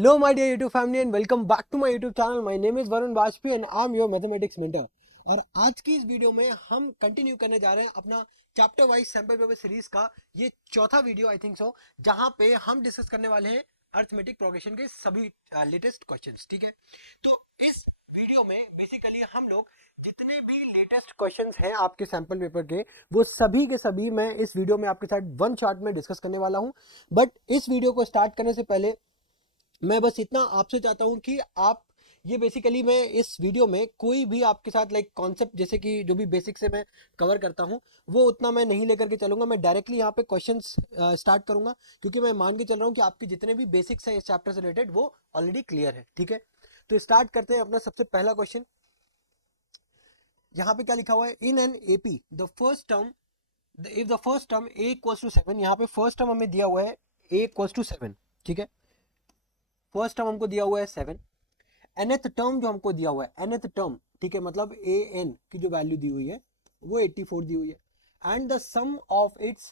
Hello my dear YouTube family and welcome back to my YouTube channel. My name is Varun Bajpayee and I am your mathematics mentor. और आज की इस video में हम continue करने जा रहे हैं अपना chapter wise sample paper series का ये चौथा वीडियो आई थिंक सो, जहां पे हम डिस्कस करने वाले हैं अरिथमेटिक प्रोग्रेशन के सभी लेटेस्ट क्वेश्चंस. ठीक है, तो इस वीडियो में बेसिकली हम लोग जितने भी लेटेस्ट क्वेश्चंस हैं आपके सैंपल पेपर के, वो सभी के सभी मैं इस वीडियो में आपके साथ वन शॉट में डिस्कस करने वाला हूं. बट इस वीडियो को स्टार्ट करने से पहले मैं बस इतना आपसे चाहता हूं कि आप ये बेसिकली मैं इस वीडियो में कोई भी आपके साथ लाइक कॉन्सेप्ट जैसे कि जो भी बेसिक से मैं कवर करता हूं वो उतना मैं नहीं लेकर के चलूंगा. मैं डायरेक्टली यहाँ पे क्वेश्चंस स्टार्ट करूंगा, क्योंकि मैं मान के चल रहा हूँ कि आपके जितने भी बेसिक्स हैं इस चैप्टर से रिलेटेड वो ऑलरेडी क्लियर है. ठीक है, तो स्टार्ट करते हैं अपना सबसे पहला क्वेश्चन. यहाँ पे क्या लिखा हुआ है, in an AP the first term if the first term a equals to 7. यहाँ पे फर्स्ट टर्म हमें दिया हुआ है a इक्वल्स टू 7. ठीक है, फर्स्ट टर्म हमको दिया हुआ है 7. nth टर्म जो हमको दिया हुआ है nth टर्म, ठीक है, मतलब a n की जो वैल्यू दी हुई है वो 84 दी हुई है. And the sum of its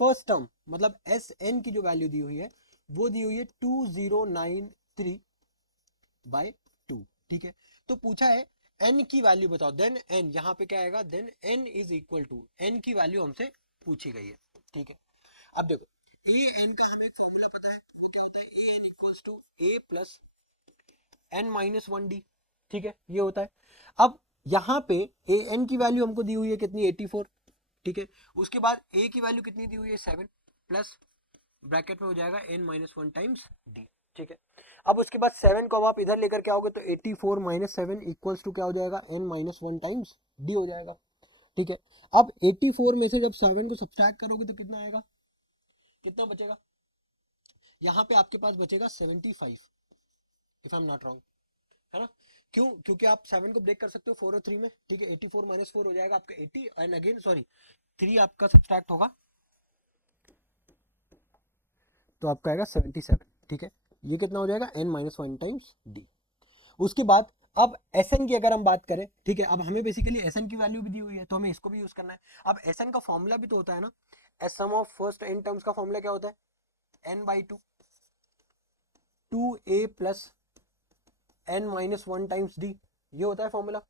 first term मतलब एस एन की जो वैल्यू दी हुई है वो दी हुई है 2093 बाय 2. ठीक है, तो पूछा है n की वैल्यू बताओ. देन n यहाँ पे क्या आएगा, then n is equal to n की वैल्यू हमसे पूछी गई है. ठीक है, अब देखो ए एन का हमें फॉर्मूला पता है, वो क्या होता है, A N equals to A plus N minus 1 D. ठीक है, ये होता है. अब यहाँ पे ए एन की वैल्यू हमको दी हुई है कितनी, 84. ठीक है, उसके बाद ए की वैल्यू कितनी दी हुई है, 7 प्लस ब्रैकेट में हो जाएगा एन माइनस 1 टाइम्स डी. ठीक है, अब उसके बाद 7 को अब आप इधर लेकर के आओगे तो 84 माइनस 7 इक्वल्स टू क्या हो जाएगा, एन माइनस 1 टाइम्स डी हो जाएगा. ठीक है, अब 84 में से जब 7 को सब्ट्रैक्ट करोगे तो कितना आएगा, कितना बचेगा, यहाँ पे आपके पास बचेगा 75 if I am not wrong, है ना. क्यों, क्योंकि आप 7 को ब्रेक कर सकते हो 4 और 3 में. ठीक है, 84 माइनस 4 हो जाएगा आपका 80 एंड अगेन सॉरी 3 आपका सब्ट्रैक्ट होगा तो आपका आएगा 77. ठीक है, ये कितना हो जाएगा, n माइनस 1 टाइम्स डी. उसके बाद अब Sn की अगर हम बात करें, ठीक है, अब हमें बेसिकली Sn की वैल्यू भी दी हुई है तो हमें इसको भी यूज करना है. अब Sn का फॉर्मूला भी तो होता है ना, S sum of first n terms का फॉर्मूला क्या होता है, n by 2 2a plus n minus 1 times D, ये होता है फॉर्मूला,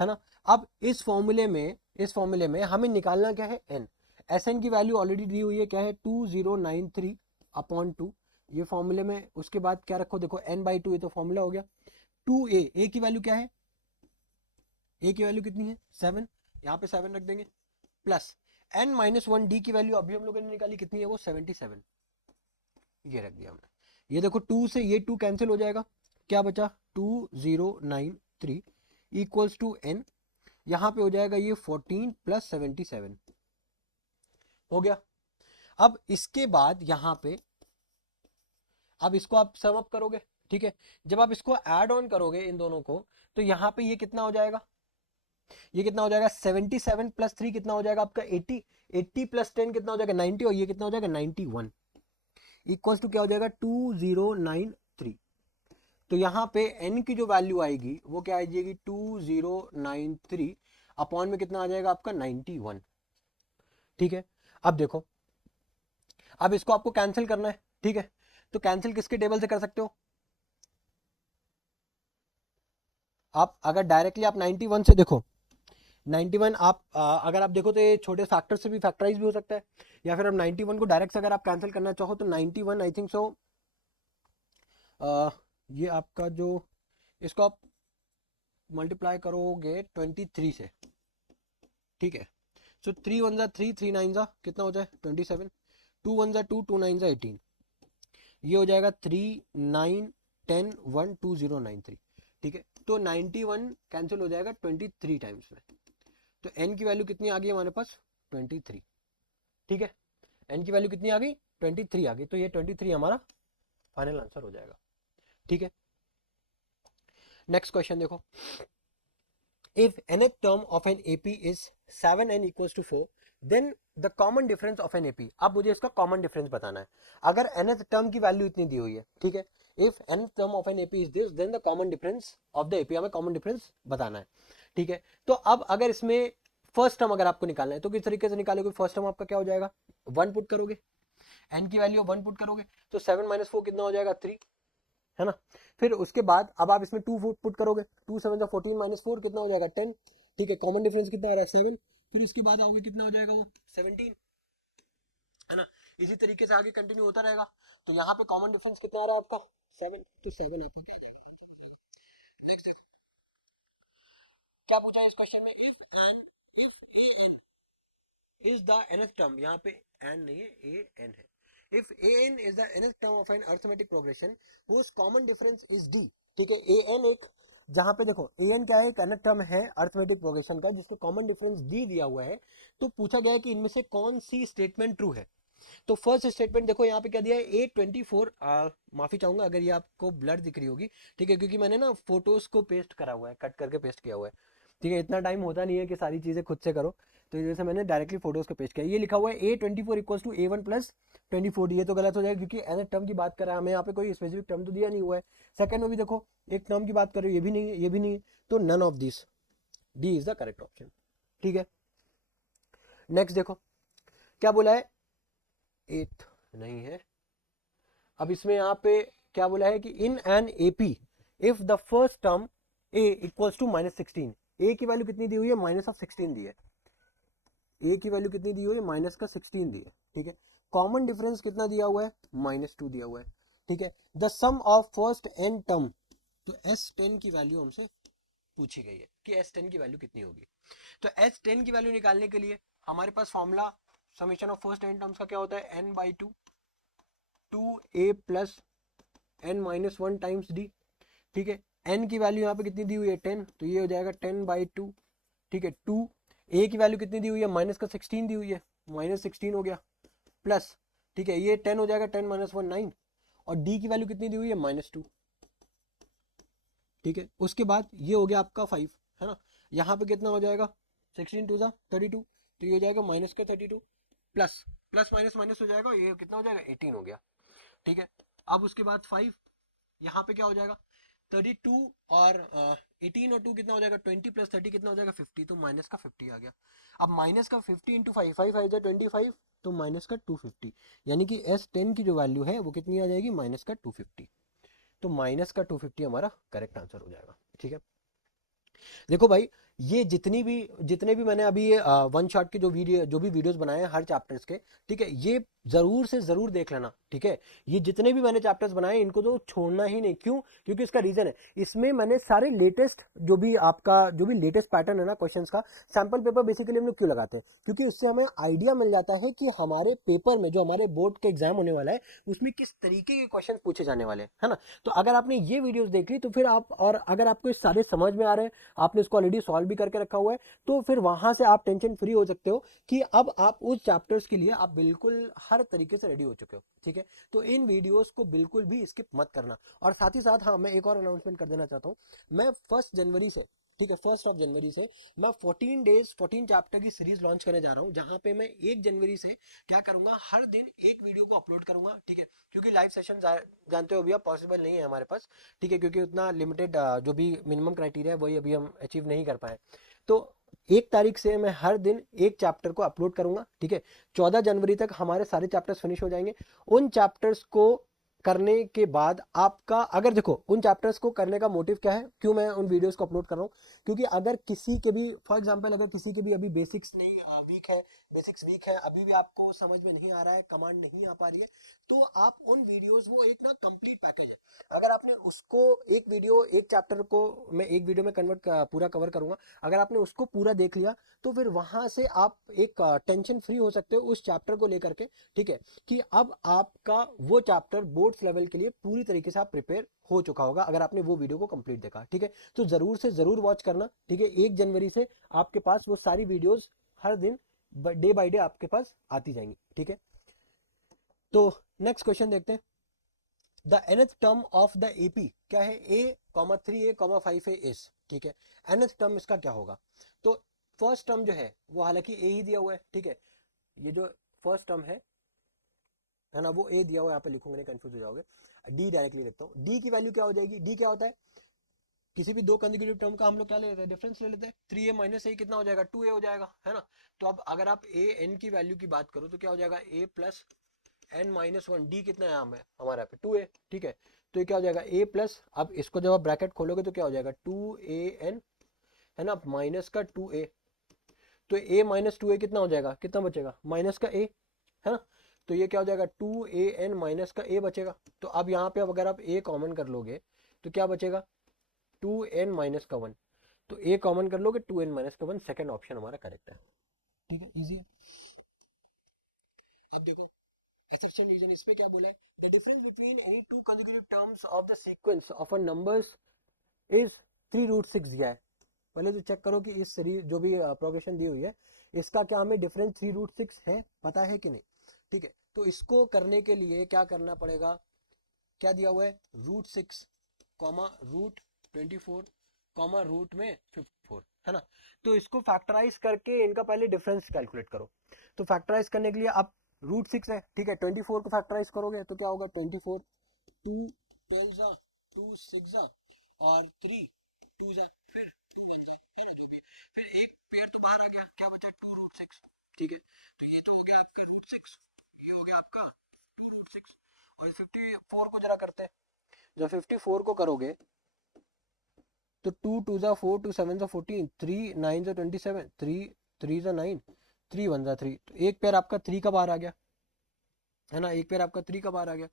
है ना. अब इस फॉर्मूले में हमें निकालना क्या है, n. Sn की वैल्यू ऑलरेडी दी हुई है, क्या है, 2093 अपॉन 2. ये फॉर्मूले में उसके बाद क्या रखो, देखो n बाई 2 ये तो फॉर्मूला हो गया. 2a की वैल्यू क्या है, a की वैल्यू कितनी है, 7, यहाँ पे 7 रख देंगे, प्लस n माइनस 1 डी की वैल्यू अभी हम लोगों ने निकाली कितनी है, वो 77, ये रख दिया हमने. ये देखो 2 से ये 2 कैंसिल हो जाएगा, क्या बचा, 2093 इक्वल्स टू n, यहाँ पे हो जाएगा ये 14 प्लस 77 हो गया. अब इसके बाद यहाँ पे अब इसको आप सम अप करोगे. ठीक है, जब आप इसको ऐड ऑन करोगे इन दोनों को तो यहाँ पे ये कितना हो जाएगा, ये कितना हो जाएगा 77 प्लस 3 कितना हो जाएगा आपका 80, 80 प्लस 10 कितना हो जाएगा 90, और ये कितना हो जाएगा 91 इक्वल्स टू क्या हो जाएगा 2093. तो यहाँ पे n की जो वैल्यू आएगी वो क्या आ जाएगी 2093 अपॉन में कितना आ जाएगा आपका 91. ठीक है, अब देखो, अब इसको आपको कैंसिल करना है. ठीक है, तो कैंसिल किसके टेबल से कर सकते हो, आप अगर डायरेक्टली आप 91 से देखो, 91 आप अगर आप देखो तो ये छोटे फैक्टर से भी फैक्टराइज भी हो सकता है, या फिर आप 91 को डायरेक्ट से अगर आप कैंसिल करना चाहो तो 91 आई थिंक सो ये आपका जो, इसको आप मल्टीप्लाई करोगे 23 से. ठीक है, सो 3 1 जा 3 3 9 जा कितना हो जाए 27, 2 1 जा 2 2 9 जा 18, ये हो जाएगा 3 9 10 1 2093. ठीक है, तो 91 कैंसिल हो जाएगा 23 टाइम्स में, तो n की वैल्यू कितनी आ गई हमारे पास 23. ठीक है, n की वैल्यू कितनी आ गई 23 आ गई, तो ये 23 हमारा फाइनल आंसर हो जाएगा. ठीक है, नेक्स्ट क्वेश्चन देखो, if nth term of an AP is 7n equals to 4 then the common difference of an AP. अब मुझे इसका कॉमन डिफरेंस बताना है. अगर nth टर्म की वैल्यू इतनी दी हुई है, ठीक है, if nth term of an AP is this then the common difference of the AP, हमें कॉमन डिफरेंस बताना है. ठीक है, तो अब अगर इसमें फर्स्ट टर्म अगर आपको निकालना है तो किस तरीके से निकालोगे, फर्स्ट टर्म आपका क्या हो जाएगा 1 पुट करोगे, n की वैल्यू 1 पुट करोगे तो 7 माइनस 4 कितना हो जाएगा 3, है ना। फिर उसके बाद अब आप इसमें 2 पुट करोगे, 2 7 14 माइनस 4 कितना हो जाएगा 10, ठीक है। कॉमन डिफरेंस कितना आ रहा है 7, फिर उसके बाद आओगे कितना हो जाएगा वो 17, है ना। इसी तरीके से आगे कंटिन्यू होता रहेगा। तो यहाँ पे कॉमन डिफरेंस कितना आ रहा है आपका 7, तो 7 आपका क्या आ जाएगा। नेक्स्ट क्या पूछा है इस क्वेश्चन में, if A N is the nth term, यहाँ पे एन नहीं है ए एन है, if A N is the nth term of an arithmetic progression whose common difference is D, ठीक है। ए एन एक, जहां पे देखो ए एन क्या है, एक nth टर्म है अरिथमेटिक प्रोग्रेशन का जिसको कॉमन डिफरेंस डी दिया हुआ है। तो पूछा गया है कि इनमें से कौन सी स्टेटमेंट ट्रू है। तो फर्स्ट स्टेटमेंट देखो यहाँ पे क्या दिया है A24, माफी चाहूंगा अगर ये आपको ब्लर दिख रही होगी, ठीक है, क्योंकि मैंने ना फोटोज को पेस्ट करा हुआ है, कट करके पेस्ट किया हुआ है, ठीक है। इतना टाइम होता नहीं है कि सारी चीजें खुद से करो, तो जैसे मैंने डायरेक्टली फोटोज को पेस्ट किया। ये लिखा हुआ है A24 equals to A1 plus 24, ये तो गलत हो जाएगा क्योंकि एन टर्म की बात कर रहा है, हमें यहाँ पे कोई स्पेसिफिक टर्म तो दिया नहीं हुआ है। सेकंड में भी देखो एक टर्म की बात कर रहे हो, ये भी नहीं है, ये भी नहीं है, तो none of this, D is the correct option, ठीक है। नेक्स्ट देखो क्या बोला है, एथ नहीं है। अब इसमें यहाँ पे क्या बोला है कि in an AP if the first term A equals to -16, A की वैल्यू कितनी दी हुई है -16 दी है, ए की वैल्यू कितनी दी हुई है -16 दी है, ठीक है। कॉमन डिफरेंस कितना दिया हुआ है -2 दिया हुआ है, ठीक है। The sum of first N term, तो S10 की वैल्यू हमसे पूछी गई है कि S10 की वैल्यू कितनी होगी। तो S10 की वैल्यू निकालने के लिए हमारे पास formula summation of first N terms का क्या होता है n/2 2a plus n-1 times D, ठीक है। n की वैल्यू यहाँ पे कितनी दी हुई है 10, तो ये हो जाएगा 10/2, ठीक है। 2 a की वैल्यू कितनी दी हुई है -16 दी हुई है, -16 हो गया, प्लस, ठीक है, ये 10 हो जाएगा, 10 - 1 9, और d की वैल्यू कितनी दी हुई है -2, ठीक है। उसके बाद ये हो गया आपका 5, है ना। यहाँ पे कितना हो जाएगा 16 2 32, तो ये हो जाएगा -32 प्लस प्लस माइनस माइनस हो जाएगा, ये कितना हो जाएगा 18 हो गया, ठीक है। अब उसके बाद 5, यहाँ पे क्या हो जाएगा 32 और 18 और 2 कितना हो जाएगा 20 प्लस 30 कितना हो जाएगा 50, तो माइनस का 50 आ गया। अब माइनस का 50 इंटू 5, 5 5 25, तो माइनस का 250, यानी कि S10 की जो वैल्यू है वो कितनी आ जाएगी -250, तो -250 हमारा करेक्ट आंसर हो जाएगा, ठीक है। देखो भाई, ये जितने भी मैंने अभी ये वन शॉट के जो भी वीडियोस बनाए हैं हर चैप्टर्स के, ठीक है, ये जरूर से जरूर देख लेना, ठीक है। ये जितने भी मैंने चैप्टर्स बनाए इनको तो छोड़ना ही नहीं, क्यों, क्योंकि इसका रीजन है, इसमें मैंने सारे लेटेस्ट जो भी लेटेस्ट पैटर्न है ना क्वेश्चंस का, सैंपल पेपर बेसिकली हम लोग क्यों लगाते हैं, क्योंकि उससे हमें आइडिया मिल जाता है कि हमारे पेपर में जो हमारे बोर्ड के एग्जाम होने वाला है उसमें किस तरीके के क्वेश्चन पूछे जाने वाले हैं, है ना। तो अगर आपने ये वीडियोस देखी तो फिर आप, और अगर आपको सारे समझ में आ रहे हैं, आपने इसको ऑलरेडी सॉल्व भी करके रखा हुआ है, तो फिर वहां से आप टेंशन फ्री हो सकते हो कि अब आप उस चैप्टर्स के लिए आप बिल्कुल हर तरीके से रेडी हो चुके हो, ठीक है। तो इन वीडियोस को बिल्कुल भी स्किप मत करना। और साथ ही साथ हाँ, मैं एक और अनाउंसमेंट कर देना चाहता हूँ, मैं 1 जनवरी से, ठीक है, 1 जनवरी से मैं 14 डेज 14 चैप्टर की सीरीज लॉन्च करने जा रहा हूँ, जहां पे मैं 1 जनवरी से क्या करूंगा, हर दिन एक वीडियो को अपलोड करूंगा, ठीक है। क्योंकि लाइव सेशन जानते हो भैया पॉसिबल नहीं है हमारे पास, ठीक है, क्योंकि उतना लिमिटेड जो भी मिनिमम क्राइटेरिया है वही अभी हम अचीव नहीं कर पाए। तो 1 तारीख से मैं हर दिन एक चैप्टर को अपलोड करूंगा, ठीक है। 14 जनवरी तक हमारे सारे चैप्टर्स फिनिश हो जाएंगे। उन चैप्टर्स को करने के बाद आपका, अगर देखो उन चैप्टर्स को करने का मोटिव क्या है, क्यों मैं उन वीडियोस को अपलोड कर रहा हूँ, क्योंकि अगर किसी के भी, फॉर एग्जांपल अगर किसी के भी अभी बेसिक्स नहीं बेसिक्स वीक है, अभी भी आपको समझ में नहीं आ रहा है, कमांड नहीं आ पा रही है, तो आप उन वीडियोस, वो एक ना कंप्लीट पैकेज है, अगर आपने उसको एक चैप्टर को मैं एक वीडियो में कन्वर्ट पूरा कवर करूंगा, अगर आपने उसको पूरा देख लिया तो फिर वहां से आप एक टेंशन फ्री हो सकते हो उस चैप्टर को लेकर के, ठीक है, कि अब आपका वो चैप्टर बोर्ड्स लेवल के लिए पूरी तरीके से आप प्रिपेयर हो चुका होगा अगर आपने वो वीडियो को कंप्लीट देखा, ठीक है। तो जरूर से जरूर वॉच करना, ठीक है। 1 जनवरी से आपके पास वो सारी वीडियोस हर दिन डे बाय डे आपके पास आती जाएंगी, ठीक है। तो नेक्स्ट क्वेश्चन देखते हैं, the nth term of the AP क्या है, A, 3A, 5A इज, ठीक है। nth टर्म इसका क्या होगा, तो फर्स्ट टर्म जो है वो हालांकि ए ही दिया हुआ है, ठीक है। ये जो फर्स्ट टर्म है ना, वो ए दिया हुआ है, यहाँ पे लिखूंगा नहीं कंफ्यूज हो जाओगे, डी डायरेक्टली लिखता हूँ। डी की वैल्यू क्या हो जाएगी, डी क्या होता है, किसी भी दो कंसेक्यूटिव टर्म का हम लोग क्या ले लेते हैं, डिफरेंस ले लेते हैं। 3A माइनस ए कितना हो जाएगा 2A हो जाएगा, है ना। तो अब अगर आप ए एन की वैल्यू की बात करो तो क्या हो जाएगा A प्लस n-1, डी कितना है हमें हमारे यहाँ पे 2A, ठीक है। तो ये क्या हो जाएगा a प्लस, अब इसको जब आप ब्रैकेट खोलोगे तो क्या हो जाएगा 2an, है ना, माइनस का 2a, तो a माइनस 2a कितना हो जाएगा, कितना बचेगा, माइनस का a, है ना, तो ये क्या हो जाएगा 2an माइनस का a बचेगा। तो अब यहाँ पे अब अगर आप a कॉमन कर लोगे तो क्या बचेगा 2n माइनस का 1, तो a कॉमन कर लोगे 2n माइनस का 1, सेकंड ऑप्शन हमारा करेक्ट है। ठीक है, इजी है। अब देखो assertion रीजन, इसमें क्या बोला है, the difference between any two consecutive terms of the sequence of a numbers is 3√6 दिया है। पहले तो चेक करो कि इस सीरीज जो भी प्रोग्रेशन दी हुई है इसका क्या हमें डिफरेंस 3√6 है, पता है कि नहीं। ठीक है, तो इसको करने के लिए क्या करना पड़ेगा, क्या दिया हुआ है √6 कॉमा √24 कॉमा रूट में 54, है ना, तो इसको फैक्टराइज करके इनका पहले डिफरेंस कैलकुलेट करो। तो फैक्टराइज करने के लिए अब √6 है, ठीक है, 24 को फैक्टराइज करोगे तो क्या होगा 24, 2 12 जा, 2 6 जा, और 3 2 जा, फिर 2 1 जा, है ना, जो भी, फिर एक पेयर तो बाहर आ गया, क्या बचा 2√6। ठीक है, तो ये तो हो गया आपका √6, ये हो गया आपका 2√6, और 54 को जरा करते हैं, जब 54 को करोगे तो 2 2 जा 4, 2 7 जा 14, 3 9 जा 27, 3 3 जा 9, 3 1 जा 3, तो एक पेयर आपका 3 का बाहर आ गया, है ना, एक पेयर आपका 3 का बाहर आ गया,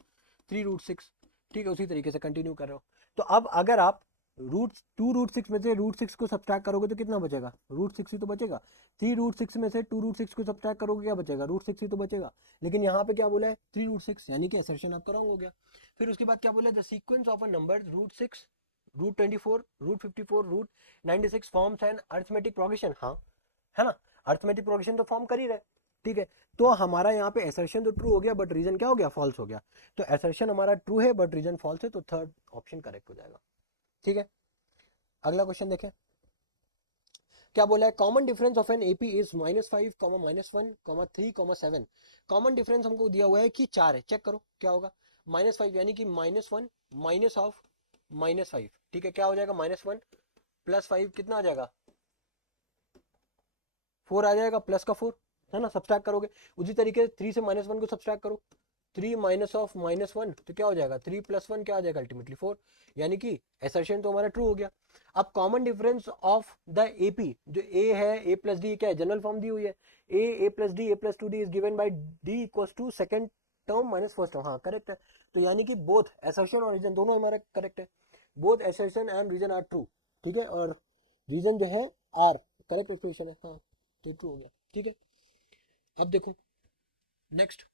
3√6। ठीक है, उसी तरीके से कंटिन्यू कर रहे हो। तो अब अगर आप √2√6 में से √6 को सब्ट्रैक्ट करोगे तो कितना बचेगा, √6 ही तो बचेगा। 3√6 में से 2√6 को सब्ट्रैक्ट करोगे क्या बचेगा, √6 ही तो बचेगा। लेकिन यहाँ पे क्या बोला है 3√6, यानी कि असर्शन आपका रॉन्ग हो गया। फिर उसके बाद क्या बोला, the sequence of a number √6 √24 √54 √96 forms an arithmetic progression, हाँ, है ना, अरिथमेटिक प्रोग्रेशन तो फॉर्म कर ही रहे। ठीक है, तो हमारा यहाँ पे असर्शन तो ट्रू हो गया बट रीजन क्या हो गया, फॉल्स हो गया। तो असर्शन हमारा ट्रू है बट रीजन फॉल्स है, तो थर्ड ऑप्शन करेक्ट हो जाएगा। ठीक है, अगला क्वेश्चन देखें, क्या बोला है, common difference of an AP is -5, -1, -3, 7। Common difference हमको दिया हुआ है कि 4 है, चेक करो क्या होगा, -5 यानी कि -1 माइनस ऑफ -5, ठीक है, क्या हो जाएगा -1 प्लस 5 कितना आ जाएगा 4 आ जाएगा, प्लस का 4, है ना, सब्सट्रैक्ट करोगे उसी तरीके से 3 से -1 को सब्सट्रैक्ट करो, 3 माइनस ऑफ -1 तो क्या हो जाएगा 3 + 1 क्या आ जाएगा अल्टीमेटली 4, यानी कि असर्शन तो हमारा ट्रू हो गया। अब common difference of the AP, जो ए है ए प्लस डी, क्या है जनरल फॉर्म दी हुई है, A plus D A plus 2d is given by D equals to second term minus first term, हाँ करेक्ट है। तो यानी कि बोथ असर्शन और रीजन दोनों हमारा करेक्ट है, both assertion and reason are true. ठीक है, और रीजन जो है आर करेक्ट एक्सप्रेशन है, हाँ तो ट्रू हो गया। ठीक है, अब देखो नेक्स्ट,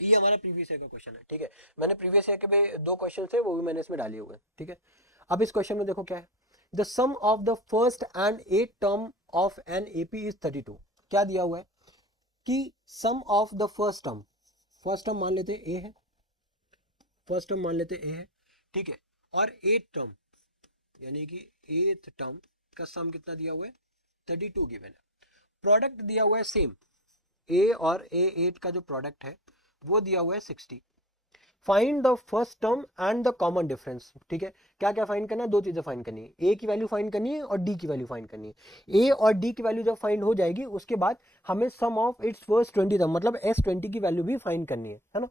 ये हमारा प्रीवियस ईयर का क्वेश्चन है। ठीक है, मैंने प्रीवियस ईयर के भी 2 क्वेश्चन थे वो भी मैंने इसमें डाले हुए हैं। ठीक है, अब इस क्वेश्चन में देखो क्या है, the sum of the first and 8 term of an AP is 32। क्या दिया हुआ है कि sum of the first term मान लेते ए है, फर्स्ट टर्म मान लेते ए है, ठीक है, और 8 टर्म यानी कि 8th टर्म का सम कितना दिया हुआ है 32 गिवन है। प्रोडक्ट दिया हुआ है सेम, ए और A8 का जो प्रोडक्ट है वो दिया हुआ है 60। Find the first term and the common difference. ठीक है, क्या क्या फाइंड करना है, 2 चीजें फाइंड करनी है, ए की वैल्यू फाइंड करनी है और डी की वैल्यू फाइंड करनी है। ए और डी की वैल्यू जब फाइंड हो जाएगी उसके बाद हमें सम ऑफ इट्स फर्स्ट 20 टर्म मतलब S20 की वैल्यू भी फाइंड करनी है ना।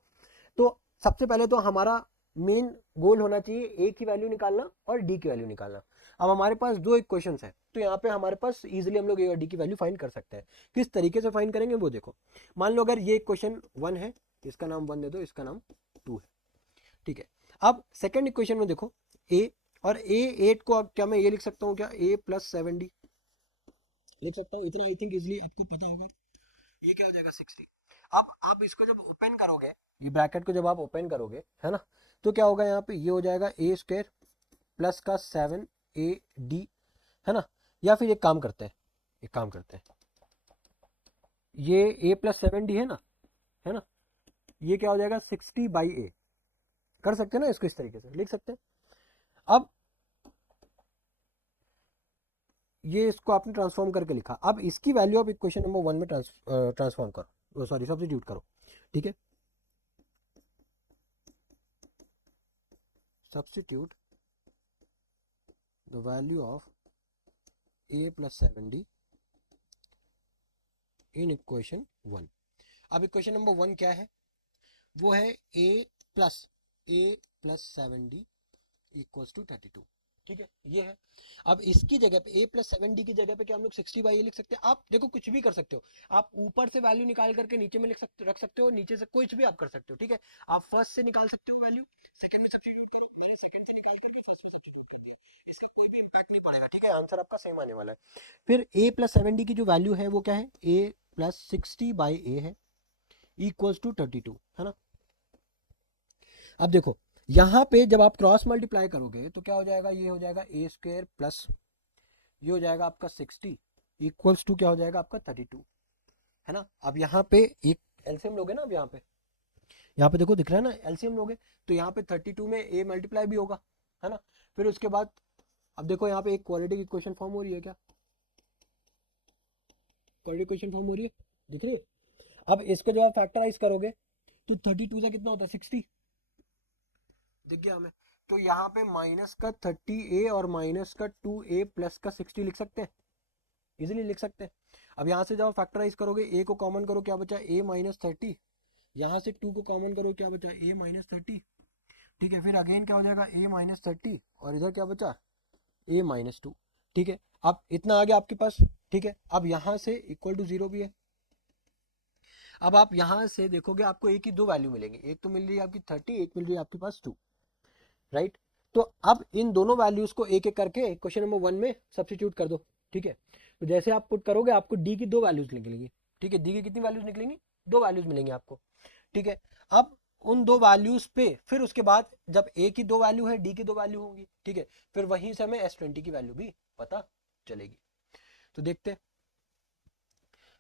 तो सबसे पहले तो हमारा मेन गोल होना चाहिए ए की वैल्यू निकालना और डी की वैल्यू निकालना। अब हमारे पास 2 इक्वेशन है तो यहाँ पे हमारे पास इजिली हम लोग ए और डी की वैल्यू फाइंड कर सकते हैं। किस तरीके से फाइंड करेंगे वो देखो, मान लो अगर ये इक्वेशन 1 है, इसका नाम 1 दे दो, इसका नाम 2 है। ठीक है, अब सेकेंड इक्वेशन में देखो ए और A8 को, अब क्या मैं ये लिख सकता हूँ क्या A + 7D लिख सकता हूँ, इतना आई थिंक इजिली आपको पता होगा, ये क्या हो जाएगा 60। अब आप इसको जब ओपन करोगे, ये ब्रैकेट को जब आप ओपन करोगे, है ना, तो क्या होगा यहाँ पे, ये हो जाएगा A² प्लस का 7AD, है ना, या फिर एक काम करते हैं, ये A + 7D है ना, ये क्या हो जाएगा 60/A, कर सकते हैं ना, इसको इस तरीके से लिख सकते हैं। अब ये इसको आपने ट्रांसफॉर्म करके लिखा, अब इसकी वैल्यू आप इक्वेशन नंबर 1 में ट्रांसफॉर्म करो, सॉरी सब्स्टिट्यूट करो। ठीक है, substitute the value of A + 7D in equation 1। अब इक्वेशन नंबर 1 क्या है, वो है A + plus 7d equals to 32। ठीक है, ये है। अब इसकी जगह पे a प्लस 7d की जगह पे क्या हम लोग 60/a लिख सकते हैं। आप देखो कुछ भी कर सकते हो, आप ऊपर से वैल्यू निकाल करके नीचे में रख सकते हो, नीचे से कुछ भी आप कर सकते हो। ठीक है, आप फर्स्ट से निकाल सकते हो वैल्यू, सेकंड में सब्स्टिट्यूट करो, मैंने सेकंड से निकाल करके फर्स्ट में सब्स्टिट्यूट कर दिया, इसका कोई भी इंपैक्ट नहीं पड़ेगा। ठीक है, आंसर आपका सेम आने वाला है। फिर a प्लस 7d की जो वैल्यू है वो क्या है, a प्लस 60/a है इक्वल्स टू 32, है ना। अब देखो यहाँ पे जब आप क्रॉस मल्टीप्लाई करोगे तो क्या हो जाएगा, ये हो जाएगा ए स्क्वायर प्लस ये हो जाएगा आपका 60 इक्वल्स टू क्या हो जाएगा आपका 32, है ना। अब यहाँ पे एक एलसीएम लोगे ना, अब यहाँ पे देखो दिख रहा है ना, एलसीएम लोगे तो यहाँ पे 32 में ए मल्टीप्लाई भी होगा, है ना। फिर उसके बाद अब देखो यहाँ पे एक क्वाड्रेटिक इक्वेशन फॉर्म हो रही है, क्या क्वाड्रेटिक इक्वेशन फॉर्म हो रही है, दिख रही है। अब इसको जब आप फैक्टराइज करोगे तो 32 का कितना होता है 60, दिख गया हमें। तो यहाँ पे माइनस का 30a और माइनस का 2a प्लस का 60 लिख सकते हैं, इजीली लिख सकते हैं। अब यहाँ से जब फैक्टराइज करोगे a को कॉमन करो, क्या बचा a माइनस 30, यहाँ से 2 को कॉमन करो, क्या बचा a माइनस 30। ठीक है, फिर अगेन क्या हो जाएगा a माइनस 30 और इधर क्या बचा a माइनस 2। ठीक है, अब इतना आ गया आपके पास। ठीक है, अब यहाँ से इक्वल टू 0 भी है। अब आप यहाँ से देखोगे आपको एक ही दो वैल्यू मिलेंगे, एक तो मिल रही है आपकी 30, एक मिल रही है आपके पास 2, राइट। तो अब इन दोनों वैल्यूज को एक एक करके क्वेश्चन नंबर 1 में सब्स्टिट्यूट कर दो। ठीक है, तो जैसे आप पुट करोगे आपको डी की दो वैल्यूज निकलेंगी। ठीक है, डी की कितनी वैल्यूज निकलेंगी, दो वैल्यूज मिलेंगी आपको। ठीक है, अब उन दो वैल्यूज पे फिर उसके बाद जब ए की दो वैल्यू है डी की दो वैल्यू होंगी। ठीक है, फिर वहीं से हमें S20 की वैल्यू भी पता चलेगी। तो देखते हैं,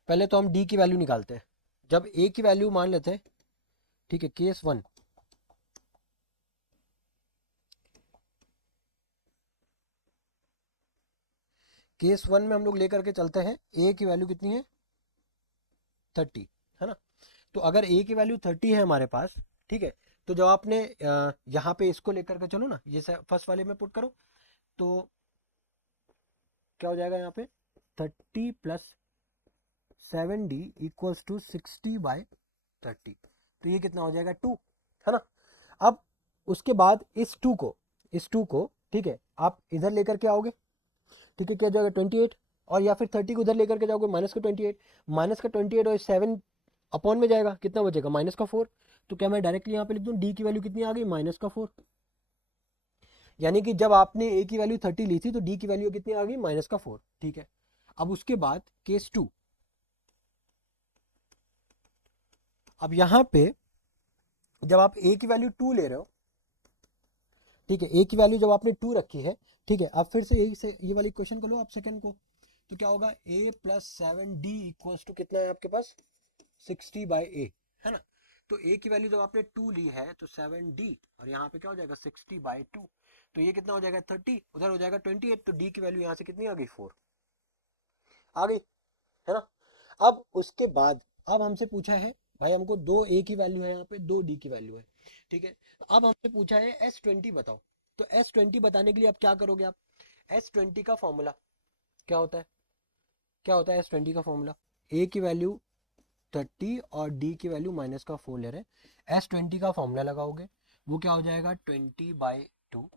पहले तो हम डी की वैल्यू निकालते हैं। जब ए की वैल्यू मान लेते हैं, ठीक है, केस 1, केस 1 में हम लोग लेकर के चलते हैं, ए की वैल्यू कितनी है 30, है ना। तो अगर ए की वैल्यू 30 है हमारे पास, ठीक है, तो जब आपने यहाँ पे इसको लेकर के चलो ना, ये फर्स्ट वाले में पुट करो तो क्या हो जाएगा यहाँ पे 30 प्लस 7d इक्वल्स टू 60/30। तो ये कितना हो जाएगा 2, है ना। अब उसके बाद इस 2 को ठीक है आप इधर लेकर के आओगे। ठीक है, क्या हो जाएगा 28, और या फिर 30 को उधर लेकर के जाओगे माइनस का 28, माइनस का 28 और 7 अपॉन में जाएगा, कितना बचेगा माइनस का 4। तो क्या मैं डायरेक्टली यहाँ पे लिख दूँ, डी की वैल्यू कितनी आ गई माइनस का 4। यानी कि जब आपने ए की वैल्यू 30 ली थी तो डी की वैल्यू कितनी आ गई माइनस का 4। ठीक है, अब उसके बाद केस 2, अब यहाँ पे जब आप ए की वैल्यू 2 ले रहे हो, ठीक है, ए की वैल्यू जब आपने 2 रखी है, ठीक है, अब फिर से यही से ये वाली क्वेश्चन को लो आप सेकंड को, तो क्या होगा a plus 7d equals to कितना है आपके पास 60/a, है ना। तो a की वैल्यू जब आपने 2 ली है तो 7d और यहाँ पे क्या हो जाएगा 60/2, तो ये कितना हो जाएगा 30, उधर हो जाएगा 28, तो d की वैल्यू यहाँ से कितनी आ गई 4 आ गई, है ना। अब उसके बाद अब हमसे पूछा है भाई, हमको दो a की वैल्यू है यहाँ पे, दो d की वैल्यू है। ठीक है, अब हमसे पूछा है S20 बताओ। तो S20 बताने के लिए आप क्या करोगे, आप S20 का फॉर्मूला क्या होता है, क्या होता है S20 का फॉर्मूला, a की वैल्यू 30 और d की वैल्यू माइनस का 4 ले रहे हैं। S20 का फॉर्मूला लगाओगे, वो क्या हो जाएगा 20/2,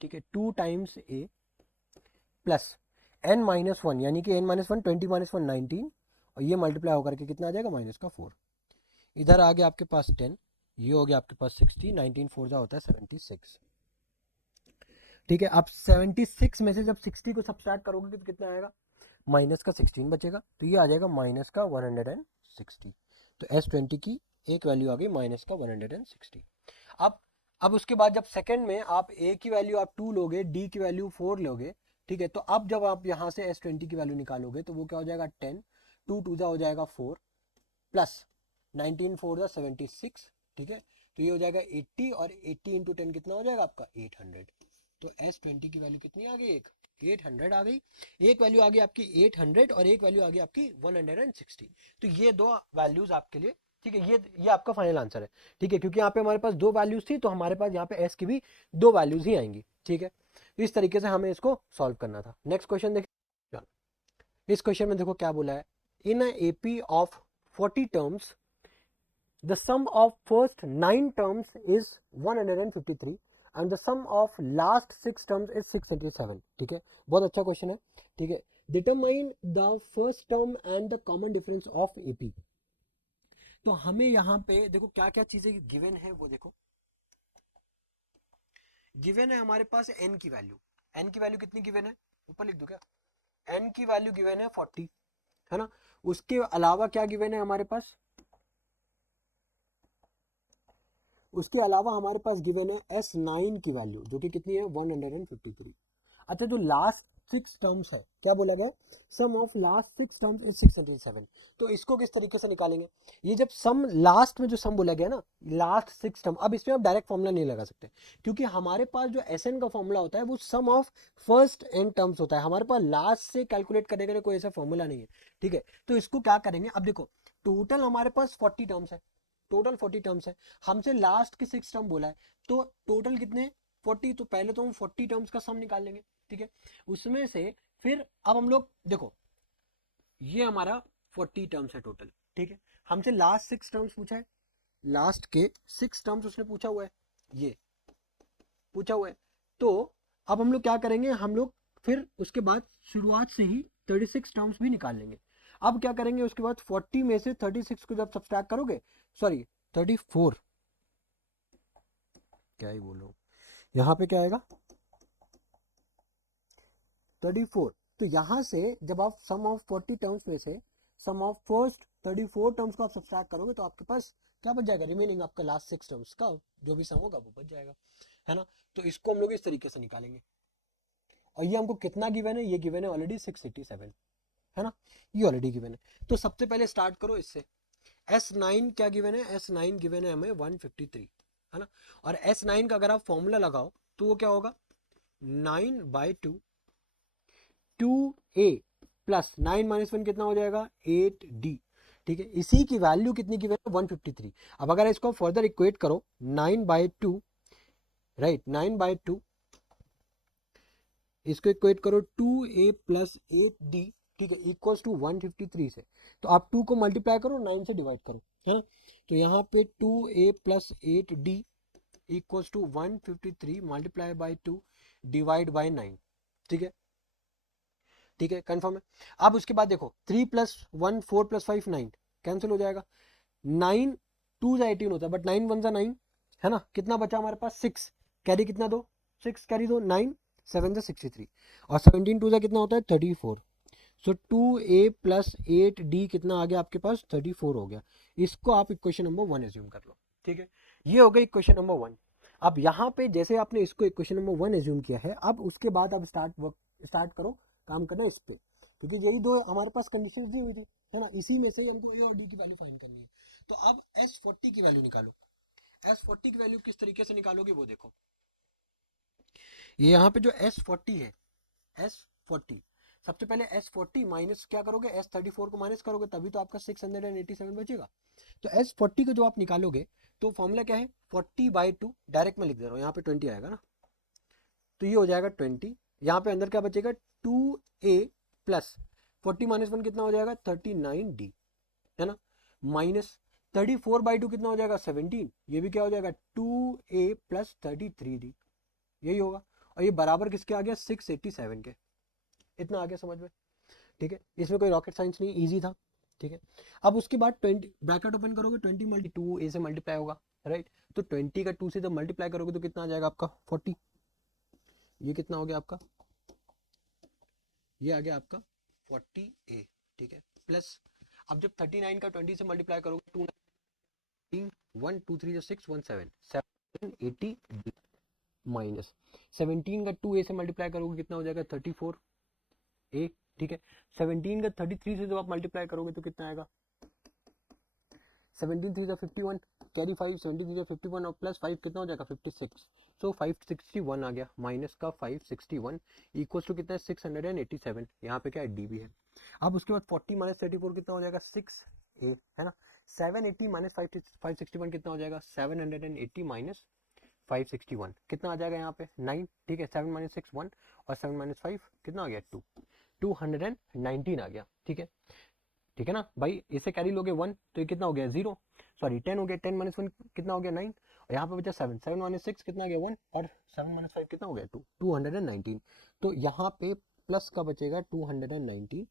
ठीक है, 2 टाइम्स a प्लस n-1, यानी कि n-1 20 - 1 19, और ये मल्टीप्लाई होकर के कितना आ जाएगा माइनस का 4। इधर आ गया आपके पास 10, ये हो गया आपके पास 60, 19 4 जा होता है 76। ठीक है, अब 76 में से जब 60 को सब्ट्रैक्ट करोगे तो कितना आएगा, माइनस का 16 बचेगा, तो ये आ जाएगा माइनस का 160। तो S20 की एक वैल्यू आ गई माइनस का 160। अब उसके बाद जब सेकंड में आप a की वैल्यू आप 2 लोगे, d की वैल्यू 4 लोगे, ठीक है, तो अब जब आप यहाँ से S20 की वैल्यू निकालोगे तो वो क्या हो जाएगा 10, 2 2 हो जाएगा 4 प्लस 19 4 76। ठीक है, तो ये हो जाएगा 80, और 80 इंटू 10 कितना हो जाएगा आपका 800। तो S20 की वैल्यू कितनी आ गई, एक 800 आ गई। एक वैल्यू आ गई आपकी 800 और एक वैल्यू आ गई आपकी 160। तो ये दो वैल्यूज आपके लिए, ठीक है, ये आपका फाइनल आंसर है। ठीक है, क्योंकि यहाँ पे हमारे पास दो वैल्यूज थी तो हमारे पास यहाँ पे S की भी दो वैल्यूज ही आएंगी। ठीक है, तो इस तरीके से हमें इसको सॉल्व करना था। नेक्स्ट क्वेश्चन देखिए, चलो इस क्वेश्चन में देखो क्या बोला है, in AP of 40 terms the sum of first 9 terms is 153 and the sum of last 6 terms is 687। ठीक है, बहुत अच्छा क्वेश्चन है। ठीक है, determine the first term and the common difference of AP. तो हमें यहाँ पे देखो क्या क्या चीजें गिवन है, वो देखो गिवन है हमारे पास n की वैल्यू। n की वैल्यू कितनी गिवन है, ऊपर लिख दो क्या, n की वैल्यू गिवन है 40, है ना। उसके अलावा क्या गिवन है हमारे पास, उसके अलावा हमारे पास गिवन है S9 की वैल्यू जो कि कितनी है 153। अच्छा, जो लास्ट 6 टर्म्स है क्या बोला गया, सम ऑफ लास्ट 6 टर्म्स इज 607। तो इसको किस तरीके से निकालेंगे, ये जब सम लास्ट में जो सम बोला गया ना लास्ट 6 टर्म, अब इसमें आप डायरेक्ट फॉर्मूला नहीं लगा सकते क्योंकि हमारे पास जो एसएन का फॉर्मूला होता है वो सम ऑफ फर्स्ट एन टर्म्स होता है, हमारे पास लास्ट से कैलकुलेट करने के लिए कोई ऐसा फॉर्मूला नहीं है। ठीक है, तो इसको क्या करेंगे, अब देखो टोटल हमारे पास 40 टर्म्स है, टोटल 40 टर्म्स है, हमसे लास्ट के 6 टर्म बोला है, तो टोटल कितने 40, तो पहले तो हम 40 टर्म्स का सम निकाल लेंगे। ठीक है, उसमें से फिर अब हम लोग देखो ये हमारा 40 टर्म्स है टोटल। ठीक है, हमसे लास्ट 6 टर्म्स पूछा है, लास्ट के 6 टर्म्स उसने पूछा हुआ है, ये पूछा हुआ है। तो अब हम लोग क्या करेंगे, हम लोग फिर उसके बाद शुरुआत से ही 36 टर्म्स भी निकाल लेंगे। अब क्या करेंगे उसके बाद 40 में से 36 को जब सब्सट्रैक्ट करोगे, सॉरी 34, क्या ही बोल रहा हूँ, यहाँ पे क्या आएगा 34। तो यहां से जब आप सम ऑफ 40 टर्म्स में से सम ऑफ फर्स्ट 34 टर्म्स को आप सब्सट्रैक्ट करोगे तो आपके पास क्या बच जाएगा, रिमेनिंग आपका लास्ट 6 टर्म्स का जो भी सम होगा वो बच जाएगा, है ना। तो इसको हम लोग इस तरीके से निकालेंगे और ये हमको कितना गिवन है, ये गिवन है ऑलरेडी 687, है ना, ये ऑलरेडी गिवन है। तो सबसे पहले स्टार्ट करो इससे, S9 क्या गिवन है, S9 गिवन है हमें 153, है ना। और S9 का अगर आप फॉर्मूला लगाओ तो वो क्या होगा 9/2 2a प्लस 9 - 1 कितना हो जाएगा 8d। ठीक है, इसी की वैल्यू कितनी की वैल्यू 153। अब अगर इसको फर्दर इक्वेट करो 9/2, राइट 9/2, इसको इक्वेट करो 2a प्लस 8d, ठीक है, इक्वल्स टू 153 से। तो आप 2 को मल्टीप्लाई करो 9 से डिवाइड करो, है ना। तो यहाँ पे 2a plus 8d equals to 153 multiply by 2 divide by 9। ठीक है, ठीक है, कंफर्म है। अब उसके बाद देखो 3 + 1 4 + 5 9 कैंसिल हो जाएगा, 9 2 × 18 होता है बट 9 1 × 9, है ना। कितना बचा हमारे पास 6, कैरी कितना दो 6 कैरी दो 9 7 × 63 और 17 2 कितना होता है 34। सो 2a प्लस 8d कितना आ गया आपके पास 34 हो गया। इसको आप इक्वेशन नंबर 1 एज्यूम कर लो। ठीक है, ये हो गई इक्वेशन नंबर 1। अब यहाँ पे जैसे आपने इसको इक्वेशन नंबर 1 एज्यूम किया है, अब उसके बाद आप स्टार्ट करो काम करना इस पे, क्योंकि यही दो हमारे पास कंडीशन दी हुई थी, है ना, इसी में से ही हमको ए और डी की वैल्यू फाइंड करनी है। तो अब S40 की वैल्यू निकालो। S40 की वैल्यू किस तरीके से निकालोगे वो देखो, ये यहाँ पे जो S40 है, S40 सबसे पहले S40 माइनस क्या करोगे S34 को माइनस करोगे तभी तो आपका 687 बचेगा। तो S40 को जो आप निकालोगे तो फॉर्मूला क्या है 40/2, डायरेक्ट में लिख दे रहा हूँ, यहाँ पे 20 आएगा ना, तो ये हो जाएगा 20। यहाँ पे अंदर क्या बचेगा 2a प्लस 40 - 1 कितना हो जाएगा 39d, है ना, माइनस 34/2 कितना हो जाएगा 17, ये भी क्या हो जाएगा 2a प्लस 33d, यही होगा। और ये बराबर किसके आ गया 687 के, इतना आ गया समझ में। ठीक है, इसमें कोई रॉकेट साइंस नहीं, इजी था। ठीक है, अब उसके बाद 20 ब्रैकेट ओपन करोगे 20 × 2 ए से मल्टीप्लाई होगा, राइट। तो 20 का 2 से जब मल्टीप्लाई करोगे तो कितना आ जाएगा आपका 40, ये कितना हो गया आपका, ये आ गया आपका 40a। ठीक है, प्लस अब जब 39 का 20 से मल्टीप्लाई करोगे 2 1 2 3 6 1 7 780 माइनस 17 का 2a से मल्टीप्लाई करोगे कितना हो जाएगा 34a। ठीक है, 17 का 33 से जब आप मल्टीप्लाई करोगे तो कितना आएगा 17 3 51, कैरी 5 17 3 51 और प्लस 5 कितना हो जाएगा 56। सो 561 आ गया, माइनस का 561 इक्वल टू कितना है 687। यहाँ पे क्या है डी भी है। अब उसके बाद 40 - 34 कितना हो जाएगा 6a, है ना। 780 - 561 कितना हो जाएगा 780 माइनस 561 कितना आ जाएगा यहाँ पे 9। ठीक है, 7 - 6 1 और 7 - 5 कितना आ गया 2, 219 आ गया। ठीक है, ठीक है ना भाई, इसे कैरी लोगे 1 तो ये कितना हो गया 0। सॉरी 10 हो गया, 10 माइनस 1 कितना हो गया 9, और यहाँ पे बचा 7, 7 माइनस 6 कितना हो गया 1, और 7 माइनस 5 कितना हो गया 2, 219। तो यहाँ पे प्लस का बचेगा 219,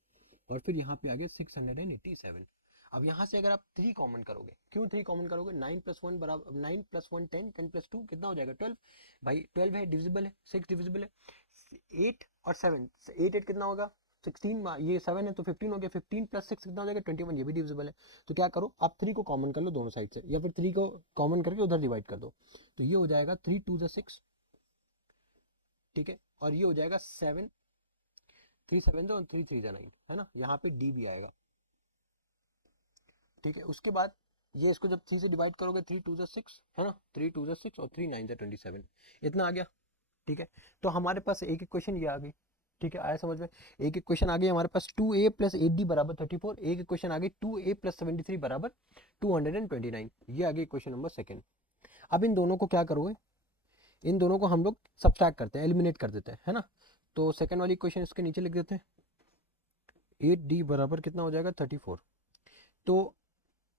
और फिर यहाँ पे आ गया 687। अब यहाँ से अगर आप 3 कॉमन करोगे, क्यों 3 कॉमन करोगे, 9 प्लस 1 बराबर 9 प्लस 1 10, 10 प्लस 2 कितना हो जाएगा 12, भाई 12 है डिविजिबल है, 6 डिविजिबल है, 8 और 7, 8 8 कितना होगा 16, ये 7 है तो 15 हो गया, 15 प्लस 6 कितना हो जाएगा 21, ये भी डिविजिबल है। तो क्या करो आप 3 को कॉमन कर लो दोनों साइड से, या फिर 3 को कॉमन करके उधर डिवाइड कर दो, तो ये हो जाएगा 3 2 6, ठीक है, और ये हो जाएगा 7, 3 7 और 3 3 9, है ना, यहाँ पे डी भी आएगा, ठीक है। उसके बाद ये इसको जब 3 से डिवाइड करोगे 3 2 6, है ना, 3 2 6 और 3 9 27, इतना आ गया, ठीक है। तो हमारे पास एक एक क्वेश्चन ये आ गई, ठीक है, आया समझ में। एक एक क्वेश्चन आ गई हमारे पास 2a प्लस 8d बराबर 34, एक एक क्वेश्चन आ गई 2a प्लस 73 बराबर 229, ये आ गई क्वेश्चन नंबर सेकंड। अब इन दोनों को क्या करोगे, इन दोनों को हम लोग सब्ट्रैक्ट करते हैं, एलिमिनेट कर देते हैं, है ना। तो सेकंड वाली क्वेश्चन इसके नीचे लिख देते हैं, 8d बराबर कितना हो जाएगा 34। तो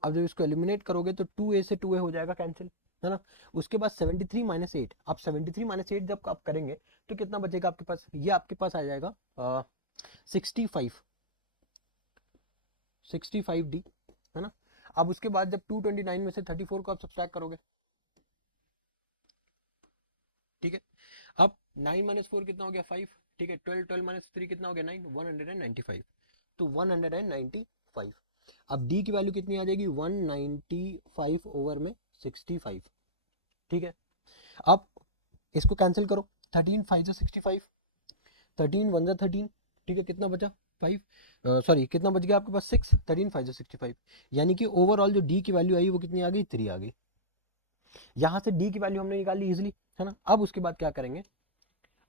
अब जब इसको एलिमिनेट करोगे तो 2a से 2a हो जाएगा कैंसिल, है ना। उसके बाद 73 माइनस 8, अब 73 माइनस 8 जब आप करेंगे तो कितना बचेगा आपके पास, ये आपके पास आ जाएगा 65, 65d, है ना। अब उसके बाद जब 229 में से 34 को आप सब्ट्रैक्ट करोगे, ठीक है। अब 9 माइनस 4 कितना हो गया 5, ठीक है, 12 12 माइनस 3 कितना हो गया 9, 195, तो 195। अब d की वैल्यू कितनी आ जाएगी 195 ओवर में 65, ठीक है। अब इसको कैंसिल करो, 13 5 से 65, 13 1 13, ठीक है, कितना बचा 5, सॉरी कितना बच गया आपके पास 6, 13 5 से 65, यानी कि ओवरऑल जो d की वैल्यू आई वो कितनी आ गई 3 आ गई। यहां से d की वैल्यू हमने निकाली इजिली, है ना। अब उसके बाद क्या करेंगे,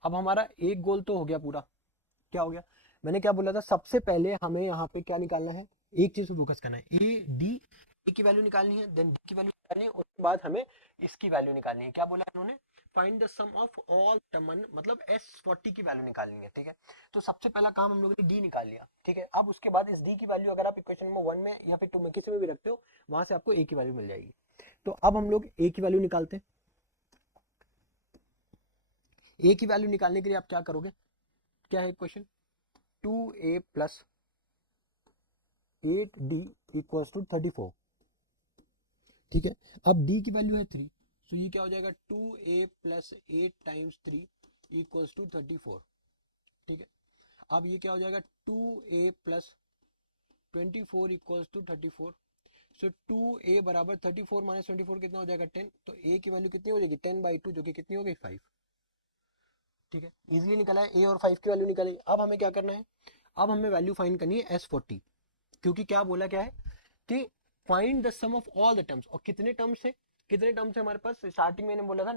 अब हमारा एक गोल तो हो गया पूरा, क्या हो गया, मैंने क्या बोला था, सबसे पहले हमें यहाँ पे क्या निकालना है, एक चीज पे फोकस करना है, ए की वैल्यू निकालनी है, देन डी की वैल्यू निकालनी है, उसके बाद हमें इसकी वैल्यू निकालनी है। क्या बोला इन्होंने, find the sum of all term, मतलब S40 की वैल्यू निकालनी है, ठीक है। तो सबसे पहला काम हम लोगों ने डी निकाल लिया, ठीक है। अब उसके बाद इस डी की वैल्यू अगर आप इक्वेशन नंबर 1 में या फिर 2 में किसी में भी रखते हो, वहां से आपको ए की वैल्यू मिल जाएगी। तो अब हम लोग ए की वैल्यू निकालते हैं। ए की वैल्यू निकालने के लिए आप क्या करोगे, क्या है question, 2a plus 8d equals to 34, ठीक है। अब d की वैल्यू है 3, तो ये क्या हो जाएगा 2a plus 8 times 3 equals to 34, ठीक है। अब ये क्या हो जाएगा 2a plus 24 equals to 34, so 2a बराबर 34 माइनस 24 कितना हो जाएगा 10, तो a की वैल्यू कितनी हो जाएगी 10/2, जो कि कितनी हो गई 5, ठीक है। इजिली निकला है, a और 5 की वैल्यू निकाली। अब हमें क्या करना है, अब हमें वैल्यू फाइंड करनी है S40, क्योंकि क्या बोला क्या है कि find the sum of all the terms, और कितने टर्म्स है, कितने टर्म्स है हमारे पास, स्टार्टिंग में बोला था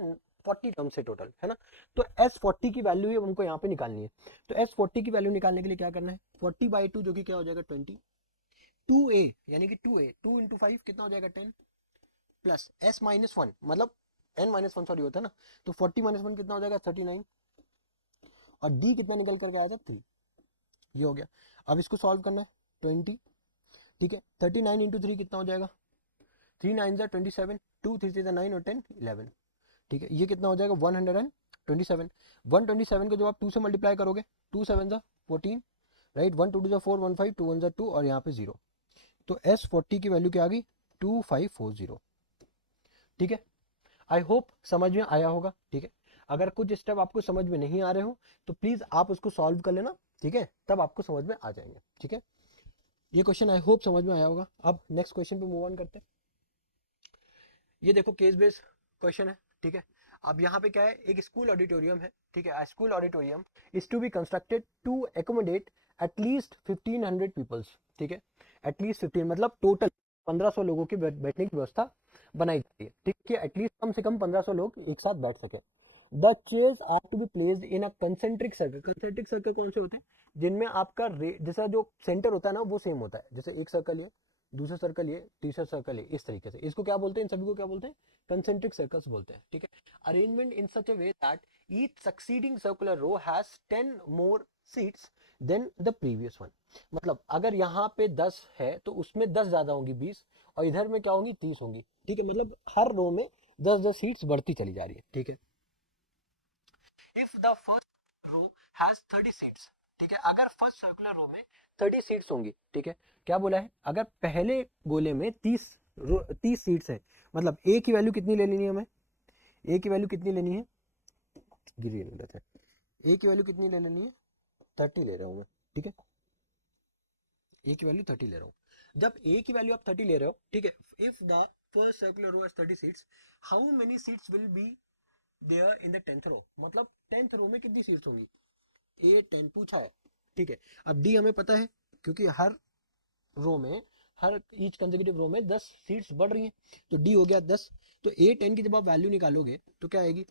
40 टर्म्स है टोटल, है ना। तो S40 की वैल्यू ही हमको यहाँ पे निकालनी है। तो S40 की वैल्यू निकालने के लिए क्या करना है, 40/2 जो कि क्या हो जाएगा 20, 2a यानी कि 2a 2 इंटू 5 कितना हो जाएगा 10, प्लस S-1 मतलब n-1 सॉरी होता है ना, तो 40 - 1 कितना हो जाएगा 39, और d कितना निकल करके आया था 3, ये हो गया। अब इसको सॉल्व करना है 20, ठीक है, 39 इंटू 3 कितना हो जाएगा, 3 9 27, 2 3 3 9 और 10 11, ठीक है। ये कितना हो जाएगा 127, 127 को जब आप 2 से मल्टीप्लाई करोगे, 2 7 14, राइट, 1 2 2 4 1 5 2 1 2 और यहाँ पे 0, तो S40 की वैल्यू क्या आ गई 2540, ठीक है। आई होप समझ में आया होगा, ठीक है। अगर कुछ स्टेप आपको समझ में नहीं आ रहे हो तो प्लीज आप उसको सॉल्व कर लेना, ठीक है, तब आपको समझ में आ जाएंगे, ठीक है। ये क्वेश्चन आई होप समझ में आया होगा। अब नेक्स्ट क्वेश्चन पे मूव ऑन करते हैं। ये देखो केस बेस्ड क्वेश्चन है, ठीक है। अब यहाँ पे क्या है, एक स्कूल ऑडिटोरियम है, ठीक है। School auditorium is to be constructed to accommodate at least 1500 peoples, ठीक है। एटलीस्ट 15 मतलब टोटल 1500 लोगों की बैठने की व्यवस्था बनाई जाती है, ठीक है। एटलीस्ट कम से कम 1500 लोग एक साथ बैठ सके। The chairs are to be placed in a concentric circle, concentric circle कौन से होते हैं, जिनमें आपका जैसा जो सेंटर होता है ना वो सेम होता है, जैसे एक सर्कल ये, दूसरा सर्कल ये, तीसरा सर्कल ये, इस तरीके से। इसको क्या बोलते हैं, इन सभी को क्या बोलते हैं, कंसेंट्रिक सर्कल्स बोलते हैं, ठीक है। Arrangement in such a way that each succeeding circular row has 10 more seats than the previous one, मतलब अगर यहाँ पे 10 है तो उसमें 10 ज्यादा होंगी 20, और इधर में क्या होंगी 30 होंगी, ठीक है। मतलब हर रो में 10-10 सीट्स बढ़ती चली जा रही है, ठीक है। If the first row has 30 seats, ठीक है, अगर फर्स्ट सर्कुलर रो में 30 सीट्स होंगी, ठीक है, क्या बोला है, अगर पहले गोले में 30 सीट्स है, मतलब ए की वैल्यू कितनी ले लेनी है हमें, ए की वैल्यू कितनी लेनी है, गिरी नहीं रहता है, ए की वैल्यू कितनी ले लेनी है, 30 ले रहा हूं मैं, ठीक है, ए की वैल्यू 30 ले रहा हूं। जब ए की वैल्यू आप 30 ले रहे हो, ठीक है, if the first circular row has 30 seats, how many seats will be there in the 10th row, मतलब 10th रो में कितनी सीट्स होंगी, ए 10 पूछा है, ठीक है। अब डी हमें पता है, क्योंकि हर रो में, हर ईच कंसेक्यूटिव रो में 10 सीट्स बढ़ रही हैं, तो डी हो गया 10। तो ए 10 की जब आप वैल्यू निकालोगे तो क्या आएगी,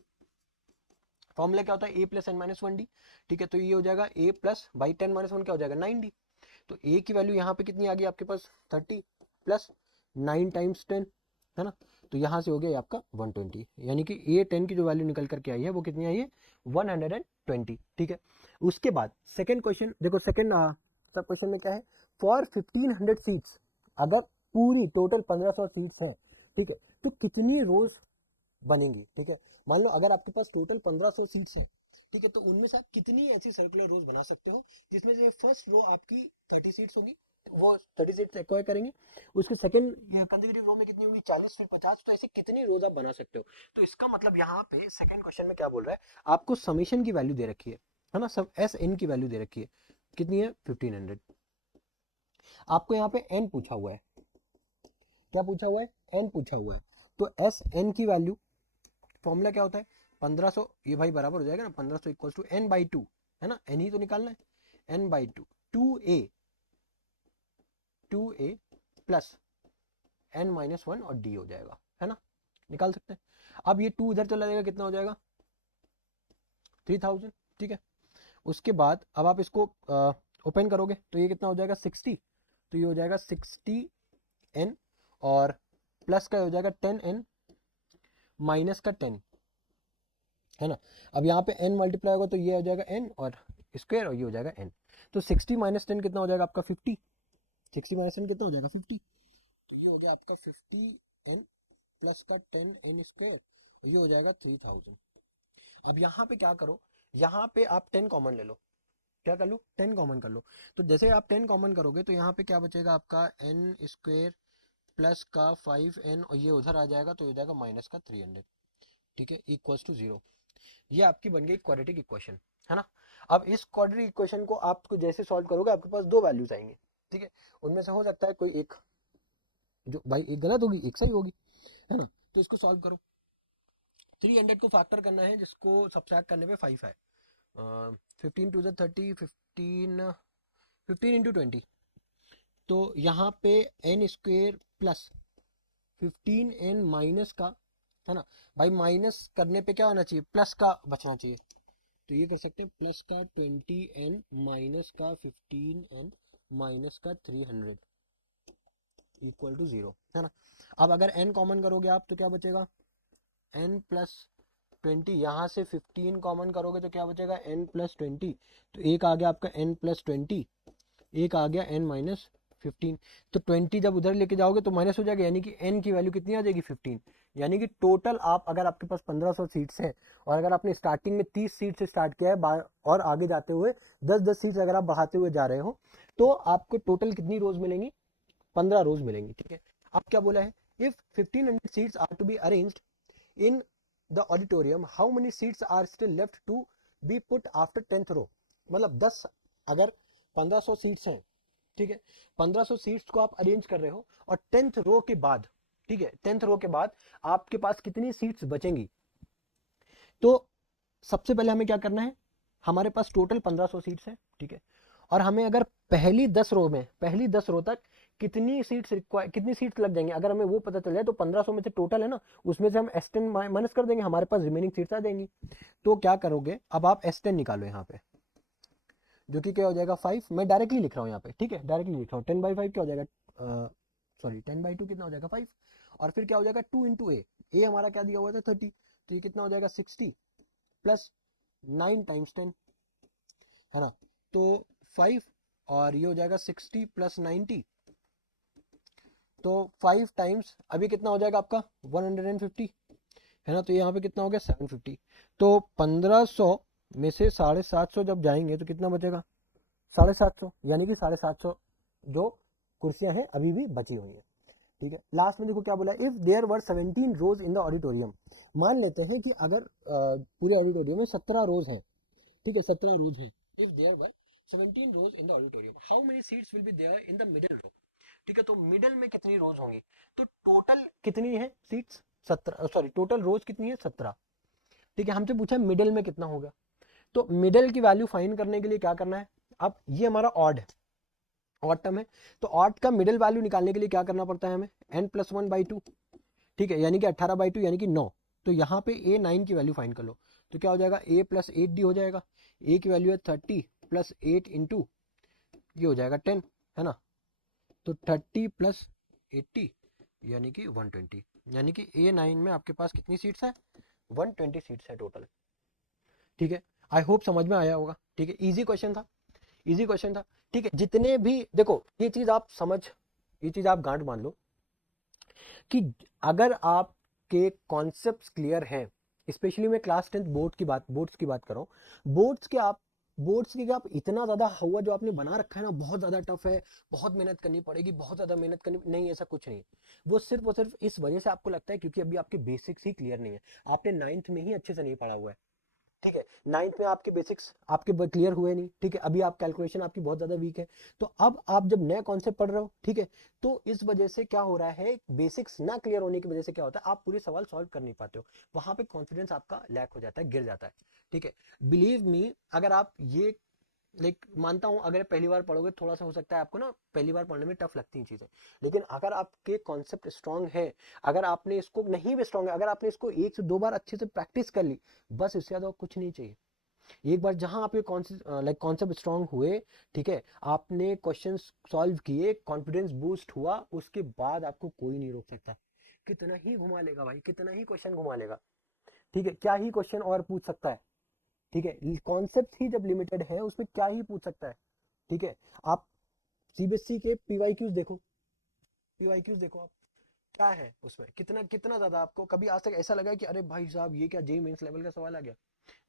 फॉर्मूला क्या होता है, A plus N minus 1 D, ठीक है। तो ये हो जाएगा ए प्लस बाई 10 माइनस 1 क्या हो जाएगा 9 डी। तो ए की वैल्यू यहाँ पे कितनी आ गई आपके पास 30 प्लस 9 टाइम्स 10, है ना। तो यहाँ से हो गया आपका 120, यानी कि ए 10 की जो वैल्यू निकल करके आई है वो कितनी आई है 120, ठीक है। उसके बाद सेकेंड क्वेश्चन देखो, सेकेंड सब क्वेश्चन में क्या है, फॉर 1500 सीट्स, अगर पूरी टोटल 1500 सीट्स हैं, ठीक है, तो कितनी रोज बनेंगी, ठीक है। मान लो अगर आपके पास टोटल 1500 सीट्स हैं, ठीक है, तो उनमें से आप कितनी ऐसी सर्कुलर रोज बना सकते हो जिसमें से फर्स्ट रो आपकी 30 सीट्स होगी, वो 30 सीट्स एक्वायर करेंगे, उसके सेकंड कंसेक्यूटिव रो में कितनी होंगी 40 फिर 50, तो ऐसे कितनी रोज आप बना सकते हो। तो इसका मतलब यहाँ पे सेकंड क्वेश्चन में क्या बोल रहा है, आपको समेशन की वैल्यू दे रखी है ना, सब एस एन की वैल्यू दे रखी है, कितनी है 1500। आपको यहाँ पे एन पूछा हुआ है, क्या पूछा हुआ है, एन पूछा हुआ है। तो एस एन की वैल्यू, फॉर्मूला क्या होता है 1500, ये भाई बराबर हो जाएगा ना 1500 इक्वल टू एन बाई 2, है ना, एन ही तो निकालना है, N by 2, 2a plus N minus 1 और डी हो जाएगा, है ना, निकाल सकते हैं। अब ये 2 इधर चला जाएगा, कितना हो जाएगा 3000, ठीक है। उसके बाद अब आप इसको ओपन करोगे तो ये कितना हो जाएगा 60, तो ये हो जाएगा 60n और प्लस का हो जाएगा 10n माइनस का 10, है ना। अब यहाँ पे n मल्टीप्लाई होगा तो ये हो जाएगा n और स्क्वायर और ये हो जाएगा n, तो 60 माइनस 10 कितना हो जाएगा आपका 50, 60 माइनस 10 कितना हो जाएगा 50, तो ये हो जाएगा आपका 50n प्लस का 10n स्क्वायर, ये हो जाएगा 3000। अब यहाँ पे क्या करो, यहाँ पे आप 10 कॉमन ले लो, क्या कर लो 10 कॉमन कर लो। तो जैसे आप 10 कॉमन करोगे तो यहाँ पे क्या बचेगा आपका n स्क्वायर प्लस का 5n और ये उधर आ जाएगा तो हो जाएगा माइनस का 300, ठीक है, इक्वल्स टू 0। ये आपकी बन गई क्वाड्रेटिक इक्वेशन, है ना। अब इस क्वाड्रेटिक इक्वेशन को आपको जैसे सॉल्व करोगे आपके पास दो वैल्यूज आएंगे, ठीक है, उनमें से हो सकता है कोई एक, जो भाई एक गलत होगी एक सही होगी, है ना। तो इसको सॉल्व करो, 300 को फैक्टर करना है जिसको सब्ट्रैक्ट करने पे 5 है, 15 टू द 30, 15 इंटू 20, तो यहाँ पे N square plus 15n minus का, है ना, भाई माइनस करने पे क्या होना चाहिए प्लस का बचना चाहिए, तो ये कर सकते हैं प्लस का 20n माइनस का 15n माइनस का 300 इक्वल टू 0, है ना। अब अगर n कॉमन करोगे आप तो क्या बचेगा n प्लस 20, यहाँ से 15 कॉमन करोगे तो क्या बचेगा n प्लस 20, तो एक आ गया आपका n प्लस 20, एक आ गया n माइनस 15, तो 20 जब उधर लेके जाओगे तो माइनस हो जाएगा, यानी कि n की वैल्यू कितनी आ जाएगी 15, यानी कि टोटल आप अगर आपके पास 1500 सीट्स हैं और अगर आपने स्टार्टिंग में 30 सीट से स्टार्ट किया है और आगे जाते हुए 10-10 सीट्स अगर आप बढ़ाते हुए जा रहे हो तो आपको टोटल कितनी रोज मिलेंगी 15 रोज मिलेंगी, ठीक है। अब क्या बोला है, if 1500 seats are to be arranged in the auditorium, how many seats are still left to be put after 10th row, मतलब 10, अगर 1500 सीट्स हैं, ठीक है, 1500 सीट्स को आप अरेंज कर रहे हो और 10th रो के बाद, ठीक है, 10th रो के बाद आपके पास कितनी सीट्स बचेंगी। तो सबसे पहले हमें क्या करना है, हमारे पास टोटल 1500 सीट्स हैं, ठीक है, और हमें अगर पहली 10 रो में, पहली 10 रो तक कितनी सीट्स रिक्वायर, कितनी सीट्स लग जाएंगी, अगर हमें वो पता चल जाए तो 1500 में से टोटल है ना, उसमें से हम S10 माइनस कर देंगे, हमारे पास रिमेनिंग सीट्स आ जाएंगी। तो क्या करोगे, अब आप S10 निकालो यहाँ पे, जो कि क्या हो जाएगा 5, मैं डायरेक्टली लिख रहा हूँ यहाँ पे, ठीक है, डायरेक्टली लिख रहा हूँ, 10/5 क्या हो जाएगा, सॉरी 10/2 कितना हो जाएगा 5, और फिर क्या हो जाएगा 2 इंटू ए हमारा क्या दिया हुआ था 30, तो ये कितना हो जाएगा 60 प्लस 9 टाइम्स 10, है ना, तो 5 और ये हो जाएगा 60 प्लस 90, तो 5 टाइम्स अभी कितना हो जाएगा आपका 150 है ना, तो यहाँ पे कितना हो गया 750। तो 1500 में से 750 जब जाएंगे तो कितना बचेगा 750, यानी कि 750 जो कुर्सियां हैं अभी भी बची हुई हैं। ठीक है, लास्ट में देखो क्या बोला, if there were 17 rows in the auditorium. मान लेते हैं कि अगर पूरे ऑडिटोरियम में 17 रोज हैं, ठीक है 17 रोज हैं, if there were 17 rows in the auditorium, how many seats will be there in the middle row. ठीक है, तो मिडिल में कितनी रोज होंगी, तो टोटल कितनी है सीट्स 17, सॉरी टोटल रोज कितनी है 17। ठीक है, हमसे पूछा मिडिल में कितना होगा, तो मिडिल की वैल्यू फाइंड करने के लिए क्या करना है, अब ये हमारा ऑड है, ऑड टर्म है, तो ऑड का मिडिल वैल्यू निकालने के लिए क्या करना पड़ता है हमें, n+1/2। ठीक है, यानी कि 18/2 यानी कि 9। तो यहाँ पे a 9 की वैल्यू फाइंड कर लो, तो क्या हो जाएगा a+8d हो जाएगा, a की वैल्यू है 30 + 8 इंटू ये हो जाएगा 10, है ना, तो 30 + 80 यानी कि 120, यानी कि A9 में आपके पास कितनी सीट्स है 120 सीट्स है टोटल। ठीक है, आई होप समझ में आया होगा। ठीक है, इजी क्वेश्चन था, इजी क्वेश्चन था। ठीक है, जितने भी देखो ये चीज आप समझ, ये चीज आप गांठ मान लो कि अगर आपके कॉन्सेप्ट्स क्लियर हैं, स्पेशली मैं क्लास 10 बोर्ड्स की बात कर रहा हूँ, बोर्ड्स के आप इतना ज्यादा हुआ जो आपने बना रखा है ना बहुत ज्यादा टफ है, बहुत मेहनत करनी पड़ेगी, बहुत ज्यादा मेहनत करनी नहीं, ऐसा कुछ नहीं। वो सिर्फ और सिर्फ इस वजह से आपको लगता है क्योंकि अभी आपके बेसिक्स ही क्लियर नहीं है, आपने 9th में ही अच्छे से नहीं पढ़ा हुआ है। ठीक है, 9th में आपके बेसिक्स आपके क्लियर हुए नहीं। ठीक है, अभी आप कैलकुलेशन आपकी बहुत ज्यादा वीक है, तो अब आप जब नए कॉन्सेप्ट पढ़ रहे हो, ठीक है, तो इस वजह से क्या हो रहा है, बेसिक्स ना क्लियर होने की वजह से क्या होता है, आप पूरे सवाल सॉल्व कर नहीं पाते हो, वहां पे कॉन्फिडेंस आपका लैक हो जाता है, गिर जाता है। ठीक है, बिलीव मी, अगर आप ये लाइक मानता हूं अगर पहली बार पढ़ोगे थोड़ा सा हो सकता है आपको ना पहली बार पढ़ने में टफ लगती हैं चीजें, लेकिन अगर आपके कॉन्सेप्ट स्ट्रांग है, अगर आपने इसको नहीं भी स्ट्रांग है, अगर आपने इसको 1 से 2 बार अच्छे से प्रैक्टिस कर ली, बस इससे ज्यादा कुछ नहीं चाहिए। एक बार जहां आपके कॉन्सेप्ट स्ट्रांग हुए, ठीक है, आपने क्वेश्चन सॉल्व किए, कॉन्फिडेंस बूस्ट हुआ, उसके बाद आपको कोई नहीं रोक सकता। कितना ही घुमा लेगा भाई, कितना ही क्वेश्चन घुमा लेगा, ठीक है, क्या ही क्वेश्चन और पूछ सकता है। ठीक है, कॉन्सेप्ट ही जब लिमिटेड है उसमें क्या ही पूछ सकता है। ठीक है, आप सीबीएसई के पीवाईक्यूज देखो, पीवाईक्यूज देखो आप, क्या है उसमें, कितना कितना ज्यादा आपको कभी आज तक ऐसा लगा कि अरे भाई साहब ये क्या जेईई मेंस लेवल का सवाल आ गया,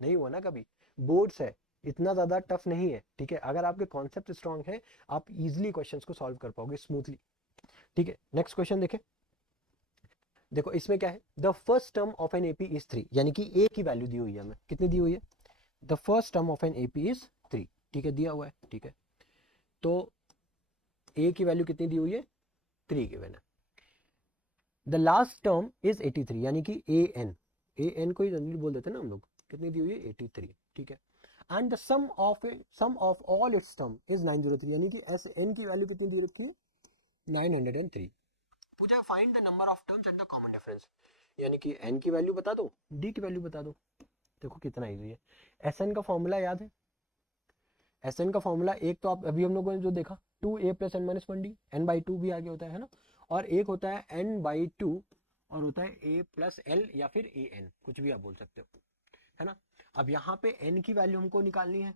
नहीं हुआ ना कभी। बोर्ड्स है, इतना ज्यादा टफ नहीं है। ठीक है, अगर आपके कॉन्सेप्ट स्ट्रांग है, आप इजिली क्वेश्चंस को सॉल्व कर पाओगे स्मूथली। ठीक है, नेक्स्ट क्वेश्चन देखें, देखो इसमें क्या है, the first term of an AP is 3, यानी कि ए की वैल्यू दी हुई है हमें, कितनी दी हुई है, the first term of an AP is 3। ठीक है, दिया हुआ है। ठीक है, तो ए की वैल्यू कितनी दी हुई है 3 गिवन है, द लास्ट टर्म इज 83, यानी कि ए एन को ही जनरली बोल देते हैं ना हम लोग, कितनी दी हुई है 83। ठीक है, and the sum of all its term is 903, यानी कि एस एन की वैल्यू कितनी दी रखी है 903। पूछा find the number of terms and the common difference, यानी कि एन की वैल्यू बता दो, डी की वैल्यू बता दो। देखो कितना इजी है, एस एन का फॉर्मूला याद है, एस एन का फॉर्मूला एक तो आप अभी हम लोगों ने जो देखा 2a + n-1d, n/2 भी आगे होता है ना, और एक होता है n/2 और होता है a+l या फिर an, कुछ भी आप बोल सकते हो, है ना। अब यहाँ पे n की वैल्यू हमको निकालनी है,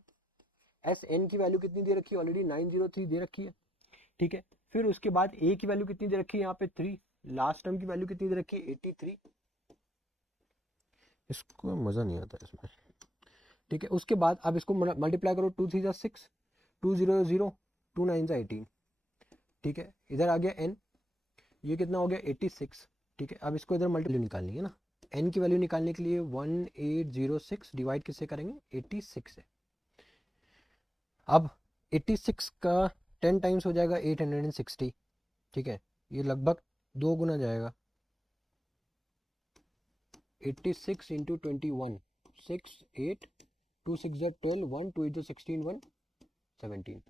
एस एन की वैल्यू कितनी दे रखी है ऑलरेडी 903 दे रखी है। ठीक है, फिर उसके बाद a की वैल्यू कितनी दे रखी है यहाँ पे 3, लास्ट टर्म की वैल्यू कितनी दे रखी है 83, इसको मजा नहीं आता इसमें। ठीक है, उसके बाद अब इसको मल्टीप्लाई करो, 2 3 6, 2 0 0, 2 9 18। ठीक है, इधर आ गया n, ये कितना हो गया 86। ठीक है, अब इसको इधर मल्टीप्लाई निकालनी है ना, n की वैल्यू निकालने के लिए 1806 डिवाइड किससे करेंगे 86 से। अब 86 का 10 टाइम्स हो जाएगा 860। ठीक है, ये लगभग 2 गुना जाएगा, 86 इंटू 21, 6 8, 2 6 12, 1 2 8 16, 1 17,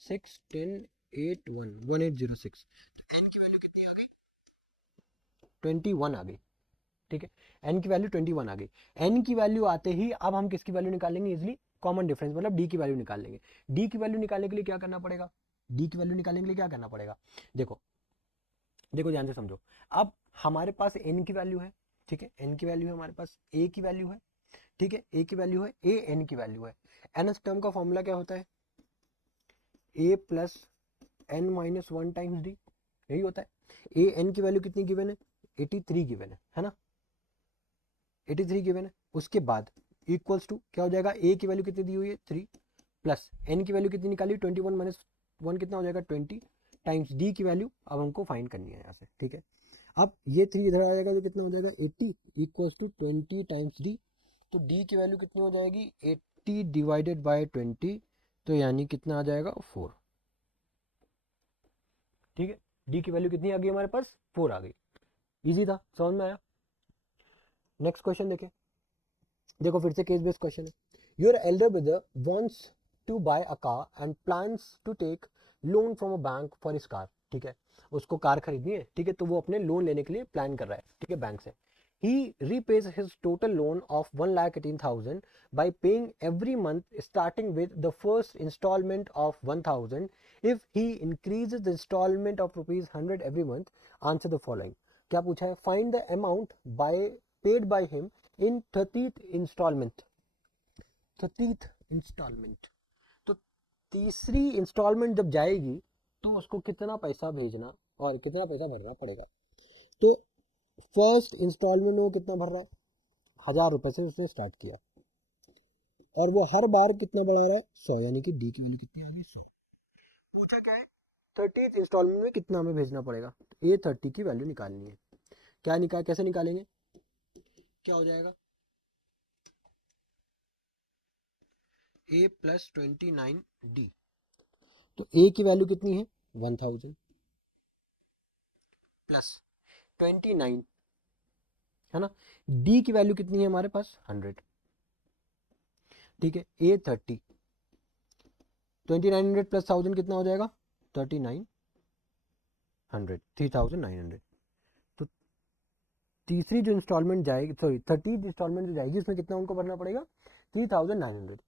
6 10 8 1 1806। तो n की वैल्यू कितनी आ गई 21 आ गई। ठीक है, n की वैल्यू 21 आ गई। n की वैल्यू आते ही अब हम किसकी वैल्यू निकालेंगे इजिली, कॉमन डिफरेंस मतलब d की वैल्यू निकाल लेंगे। d की वैल्यू निकालने के लिए क्या करना पड़ेगा, d की वैल्यू निकालने के लिए क्या करना पड़ेगा, देखो देखो ध्यान से समझो, अब हमारे पास n की वैल्यू है, ठीक है, n की वैल्यू है हमारे पास, a की वैल्यू है, ठीक है, a की वैल्यू है, a n की वैल्यू है, nth टर्म का फॉर्मूला क्या होता है a + n - 1 टाइम्स d, यही होता है। ए एन की वैल्यू कितनी गिवन है, 83 गिवन है ना, 83 गिवन है। उसके बाद इक्वल्स टू क्या हो जाएगा, ए की वैल्यू कितनी दी हुई है 3 प्लस एन की वैल्यू कितनी निकाली 21 माइनस 1 कितना हो जाएगा 20 टाइम्स डी की वैल्यू अब हमको फाइंड करनी है यहाँ से, ठीक है। अब ये 3 इधर आ जाएगा तो कितना हो जाएगा 80 इक्वल्स टू 20 टाइम्स डी, तो डी की वैल्यू कितनी हो जाएगी 80 डिवाइडेड बाय 20, तो यानी कितना आ जाएगा 4, ठीक है। डी की वैल्यू कितनी आ गई हमारे पास 4 आ गई, इजी था, समझ में आया। नेक्स्ट क्वेश्चन देखें, देखो फिर से केस बेस्ड क्वेश्चन है। Your elder brother wants to buy a car and plans to take loan from a bank for his car, ठीक है, उसको कार खरीदनी है, ठीक है, तो वो अपने लोन लेने के लिए प्लान कर रहा है, ठीक है, बैंक से। He repays his total loan of 1,18,000 by paying every month starting with the first installment of 1,000. If he increases the installment of rupees 100 every month, answer the following. क्या पूछा है, find the amount by paid by him in 30th installment, 30th installment, तो तीसरी instalment जब जाएगी तो उसको कितना पैसा भेजना और कितना पैसा भरना पड़ेगा। तो फर्स्ट इंस्टॉलमेंट वो कितना भर रहा है, 1,000 रुपए से उसने स्टार्ट किया और वो हर बार कितना बढ़ा रहा है 100, यानी कि डी की वैल्यू कितनी आ गई 100। पूछा क्या है 30th इंस्टॉलमेंट में कितना हमें भेजना पड़ेगा, ए 30 की वैल्यू निकालनी है। क्या निकाल कैसे निकालेंगे, क्या हो जाएगा ए प्लस 29 डी, तो ए की वैल्यू कितनी है 1000 प्लस 29 है ना, डी की वैल्यू कितनी है हमारे पास 100, ठीक है। ए 30 2900 प्लस 1000 कितना हो जाएगा 3900, 3900। तो तीसरी जो इंस्टॉलमेंट जाएगी, सॉरी 30 इंस्टॉलमेंट जो जाएगी उसमें कितना उनको भरना पड़ेगा 3900।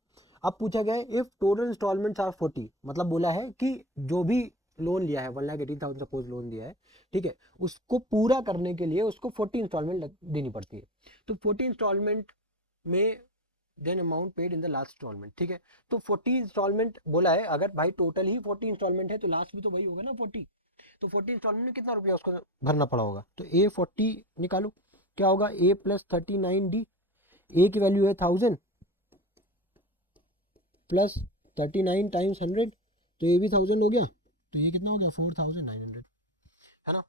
अब पूछा गया है इफ टोटल इंस्टॉलमेंट्स आर 40, मतलब बोला है कि जो भी लोन लिया है 1,18,000 सपोज लोन लिया है, ठीक है, उसको पूरा करने के लिए उसको 40 इंस्टॉलमेंट देनी पड़ती है। तो 40 इंस्टॉलमेंट में then amount paid in the last instalment, ठीक है। तो 40 इंस्टॉलमेंट बोला है, अगर भाई टोटल ही 40 इंस्टॉलमेंट है तो लास्ट भी तो वही होगा ना 40, तो 40 इंस्टॉलमेंट में कितना रुपया उसको भरना पड़ा होगा, तो ए 40 निकालो, क्या होगा ए प्लस 39 डी, ए की वैल्यू है 1000 प्लस 39 टाइम्स 100, तो ये भी 1000 हो गया, तो ये कितना हो गया 4900, है ना।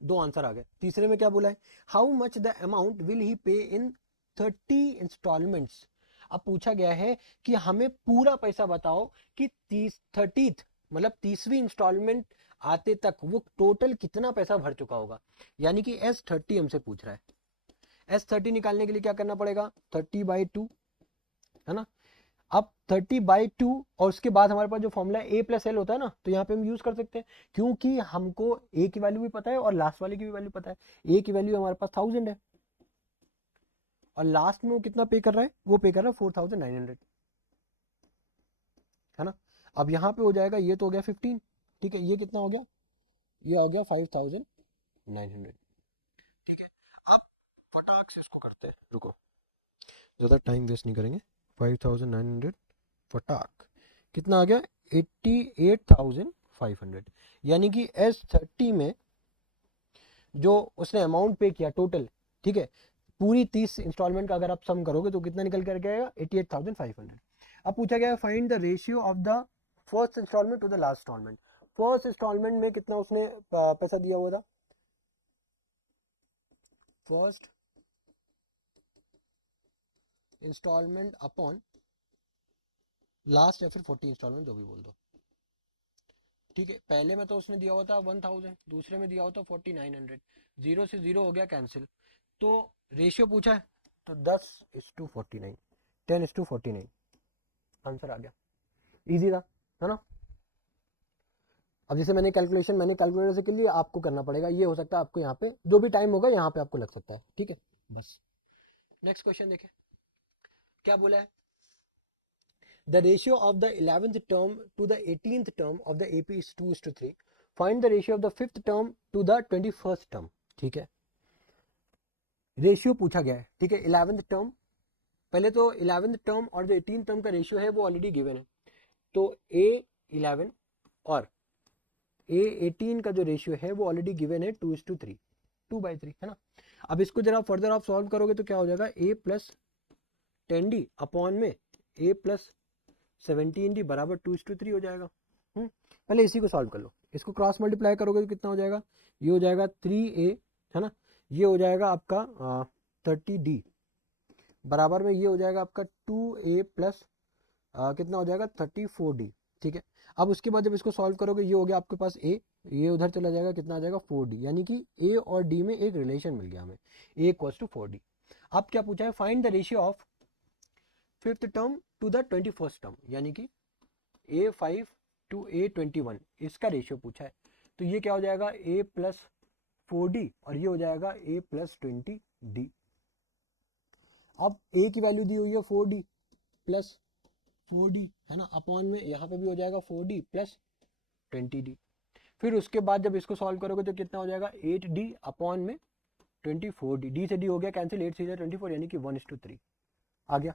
दो आंसर आ गए। तीसरे में क्या बोला है, how much the amount will he पे इन 30 इंस्टॉलमेंट्स। अब पूछा गया है कि हमें पूरा पैसा बताओ कि 30th मतलब तीसरी इंस्टॉलमेंट आते तक वो टोटल कितना पैसा भर चुका होगा, यानी कि S30 हमसे पूछ रहा है। S30 निकालने के लिए क्या करना पड़ेगा 30/2, है ना। अब 30/2 और उसके बाद हमारे पास जो फॉर्मूला ए प्लस एल होता है ना, तो यहाँ पे हम यूज कर सकते हैं, क्योंकि हमको ए की वैल्यू भी पता है और लास्ट वाले की भी वैल्यू पता है। ए की वैल्यू हमारे पास 1000 है और लास्ट में वो कितना पे कर रहा है, वो पे कर रहा है 4900, है ना। अब यहाँ पे हो जाएगा, ये तो हो गया 15, ठीक है, ये कितना हो गया, ये हो गया 5900, ठीक है। अब फटाक से इसको करते हैं, रुको ज़्यादा टाइम वेस्ट नहीं करेंगे। 5900 फटाक कितना आ गया 88,500, यानी कि S30 में जो उसने अमाउंट पे किया टोटल, ठीक है, पूरी 30 इंस्टॉलमेंट का अगर आप सम करोगे तो कितना निकल करके आएगा 88,500। अब पूछा गया find the ratio of the first instalment to the last instalment. First instalment में कितना उसने पैसा दिया हुआ था, फर्स्ट इंस्टॉलमेंट अपॉन लास्ट या फिर 40 इंस्टॉलमेंट जो भी बोल दो, ठीक है। पहले में तो उसने दिया हुआ था 1000, दूसरे में दिया हुआ था 4900, 0 से 0 हो गया कैंसिल, तो रेशियो पूछा है तो 10:49, 10:49 आंसर आ गया, इजी था, है ना। अब जैसे मैंने कैलकुलेटर से के लिए आपको करना पड़ेगा, ये हो सकता है आपको यहाँ पे जो भी टाइम होगा यहाँ पे आपको लग सकता है, ठीक है बस। नेक्स्ट क्वेश्चन देखें क्या बोला है, the ratio of the 11th term to the 18th term of the AP is 2:3, find the ratio of the 5th term to the 21st term, ठीक है। रेशियो पूछा गया है, ठीक है, 11th टर्म, पहले तो 11th टर्म और जो 18th टर्म का रेशियो है वो ऑलरेडी गिवन है, तो A11 और A18 का जो रेशियो है वो ऑलरेडी गिवन है 2:3, 2/3 है ना। अब इसको जरा फर्दर आप सॉल्व करोगे तो क्या हो जाएगा, a प्लस 10d अपॉन में a प्लस 17d बराबर 2:3 हो जाएगा। पहले इसी को सॉल्व कर लो, इसको क्रॉस मल्टीप्लाई करोगे तो कितना हो जाएगा, ये हो जाएगा 3a है ना, ये हो जाएगा आपका 30d बराबर में ये हो जाएगा आपका 2a प्लस कितना हो जाएगा 34d। ठीक है, अब उसके बाद जब इसको सॉल्व करोगे ये हो गया आपके पास a, ये उधर चला जाएगा, कितना आ जाएगा 4d, यानी कि a और d में एक रिलेशन मिल गया हमें, a इक्वल्स टू 4d। अब क्या पूछा है, find the ratio of fifth term to the 21st term, यानी कि a5 टू a21 इसका रेशियो पूछा है। तो ये क्या हो जाएगा a प्लस 4d और ये हो जाएगा a प्लस 20d। अब a की वैल्यू दी हुई है 4d प्लस 4d है ना, अपॉन में यहाँ पे भी हो जाएगा 4d प्लस 20d। फिर उसके बाद जब इसको सॉल्व करोगे तो कितना हो जाएगा 8d अपॉन में 24d, d से d हो गया कैंसिल, 8 से 24 यानी कि 1:3 आ गया।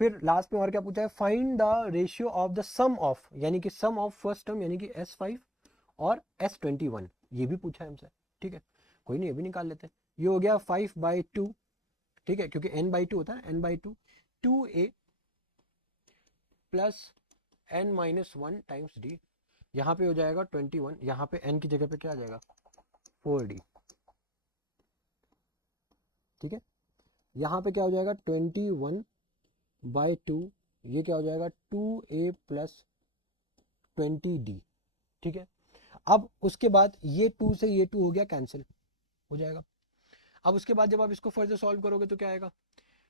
फिर लास्ट में और क्या पूछा है, find the ratio of the sum of, यानी कि सम ऑफ फर्स्ट टर्म यानी कि S5 और S21, ये भी पूछा है हमसे। ठीक है, कोई नहीं ये भी निकाल लेते हैं। ये हो गया 5/2, ठीक है, क्योंकि n/2 होता है, n/2 2a plus n-1 times d, यहाँ पे हो जाएगा 21, यहाँ पे n की जगह पे क्या आ जाएगा 4d। ठीक है, यहाँ पे क्या हो जाएगा 21/2, ये क्या हो जाएगा 2a प्लस 20d। ठीक है, अब उसके बाद ये 2 से ये 2 हो गया कैंसिल हो जाएगा। अब उसके बाद जब आप इसको फर्दर सॉल्व करोगे तो क्या आएगा,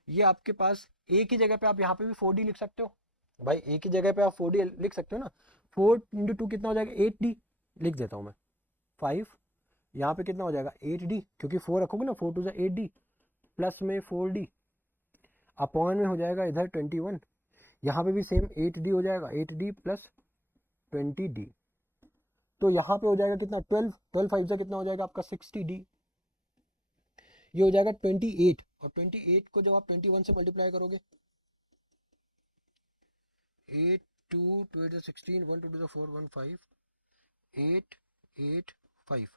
ये आपके पास a की जगह पे आप यहाँ पे भी 4d लिख सकते हो भाई, a की जगह पे आप 4d लिख सकते हो ना, 4 × 2 कितना हो जाएगा 8d, लिख देता हूँ मैं 5, यहाँ पे कितना हो जाएगा 8d, क्योंकि 4 रखोगे ना, 4 2 8d प्लस में 4d अपॉन में हो जाएगा इधर 21, यहाँ पे भी सेम 8d हो जाएगा, 8d प्लस 20d। तो यहाँ पे हो जाएगा कितना 12, 12 5 से कितना हो जाएगा आपका 60d, ये हो जाएगा 28, और 28 को जब आप 21 से मल्टीप्लाई करोगे 8 2 2 8 16 1 2 2 4 1 5 8 8 5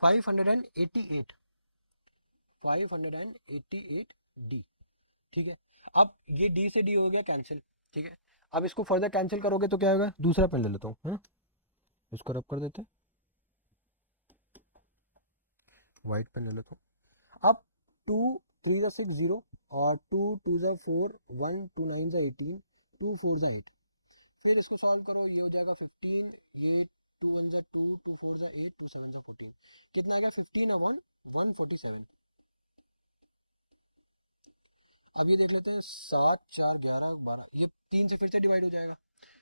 588 588d। ठीक है, अब ये d से d हो गया कैंसिल। ठीक है, अब इसको फर्दर कैंसिल करोगे तो क्या होगा, दूसरा पेन ले लेता हूँ, इसको रब कर देते हैं, व्हाइट पेन ले लेता हूँ। अब 2 3 जा 6 0 और 2 2 जा 4 1 2 9 जा 18 2 4 जा 8, फिर इसको सॉल्व करो, ये हो जाएगा 15, ये 2 1 जा 2 2 4 जा 8 2 7 जा 14, कितना आ गया 15/147। अभी देख लेते हैं 7 4 11 12, ये 3 से फिर से डिवाइड हो जाएगा,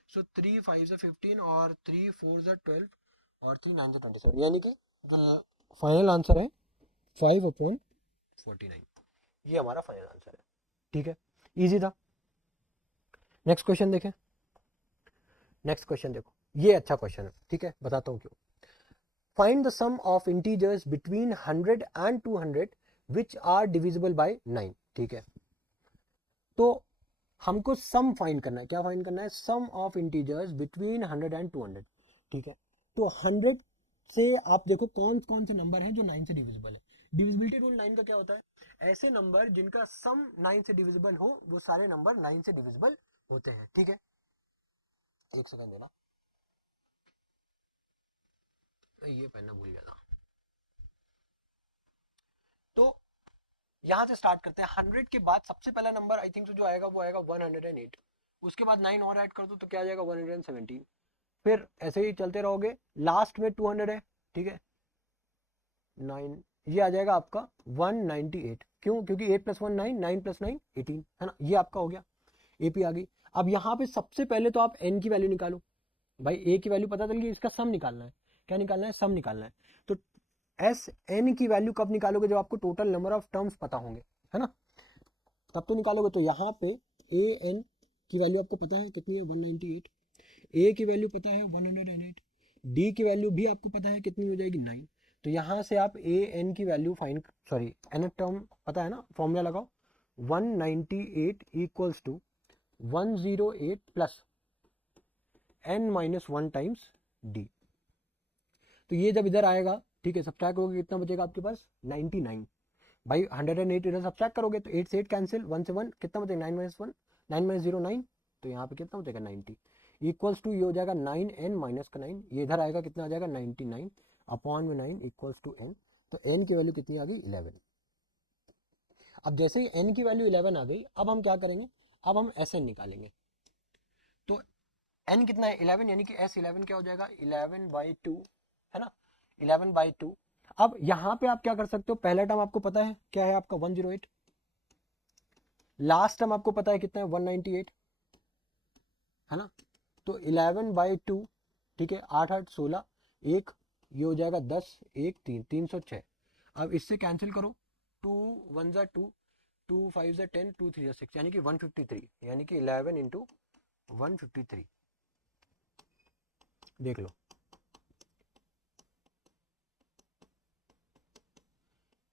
सो 3 5 से 15 और 3 4 से 12 और 3 9 से 27, यानी कि जो फाइनल आंसर है 5/49, ये हमारा फाइनल आंसर है। ठीक है, इजी था। नेक्स्ट क्वेश्चन देखें, नेक्स्ट क्वेश्चन देखो, ये अच्छा क्वेश्चन है। ठीक है, बताता हूँ क्यों। Find the sum of integers between 100 and 200 which are divisible by 9। ठीक है, तो हमको सम फाइंड करना है, क्या फाइंड करना है, सम ऑफ इंटीजर्स बिटवीन 100 एंड 200। ठीक है, तो 100 से आप देखो कौन कौन से नंबर हैं जो 9 से डिविजिबल है। डिविजिबिलिटी रूल 9 का क्या होता है, ऐसे नंबर जिनका सम 9 से डिविजिबल हो वो सारे नंबर 9 से डिविजिबल होते हैं। ठीक है, एक सेकंड देना, ये पहनना भूल गया था। तो यहां से स्टार्ट करते हैं, 100 के बाद सबसे पहला नंबर आई थिंक जो आएगा वो आएगा 108, उसके बाद 9 और ऐड कर दो तो क्या आ जाएगा 117, फिर ऐसे ही चलते रहोगे, लास्ट में 200 है। ठीक है, 9, ये आ जाएगा आपका 198, क्यों, क्योंकि 8 + 1 9, 9 + 9 18 है ना, ये आपका हो गया, एपी आ गई। अब यहाँ पे सबसे पहले तो आप एन की वैल्यू निकालो, भाई ए की वैल्यू पता चल गई, इसका सम निकालना है, क्या निकालना है, सम निकालना है। तो एस एन की वैल्यू कब निकालोगे, जब आपको टोटल नंबर ऑफ टर्म्स पता होंगे, है ना, तब तो निकालोगे। तो यहाँ पे ए एन की वैल्यू आपको पता है कितनी है 198, ए की वैल्यू पता है 108, डी की वैल्यू भी आपको पता है कितनी हो जाएगी 9। तो यहाँ से आप ए एन की value find, sorry n term पता है ना, फॉर्मूला लगाओ, 198 equals to 108 plus n-1 times d। तो ये जब इधर आएगा, ठीक है, सब्ट्रैक्ट करोगे कितना बचेगा आपके पास 99। भाई 108 इधर सब्ट्रैक्ट करोगे तो 8 से 8 कैंसिल, 1 से 1 कितना बचेगा 9 माइनस 1, 9 माइनस 0 9, तो यहाँ पे कितना बचेगा 90 इक्वल्स टू ये हो जाएगा 9n माइनस का 9, ये इधर आएगा कितना आ जाएगा 99 अपॉन में 9 इक्वल्स टू n। तो n की वैल्यू कितनी आ गई 11। अब जैसे ही n की वैल्यू 11 आ गई, अब हम क्या करेंगे, अब हम Sn निकालेंगे। तो n कितना है 11, यानी कि S11 क्या हो जाएगा 11/2, है ना, 11/2। अब यहां पे आप क्या कर सकते हो, पहला टर्म आपको पता है क्या है आपका 108, लास्ट टर्म आपको पता है कितना है 198, है ना। तो 11/2, ठीक है, 8 8 16, एक ये हो जाएगा 10, एक 3, 306। अब इससे कैंसिल करो, 2 1 जा 2, 2 5 जा 10, 2 3 जा 6, यानी कि 153, यानी कि 11 इंटू 153, देख लो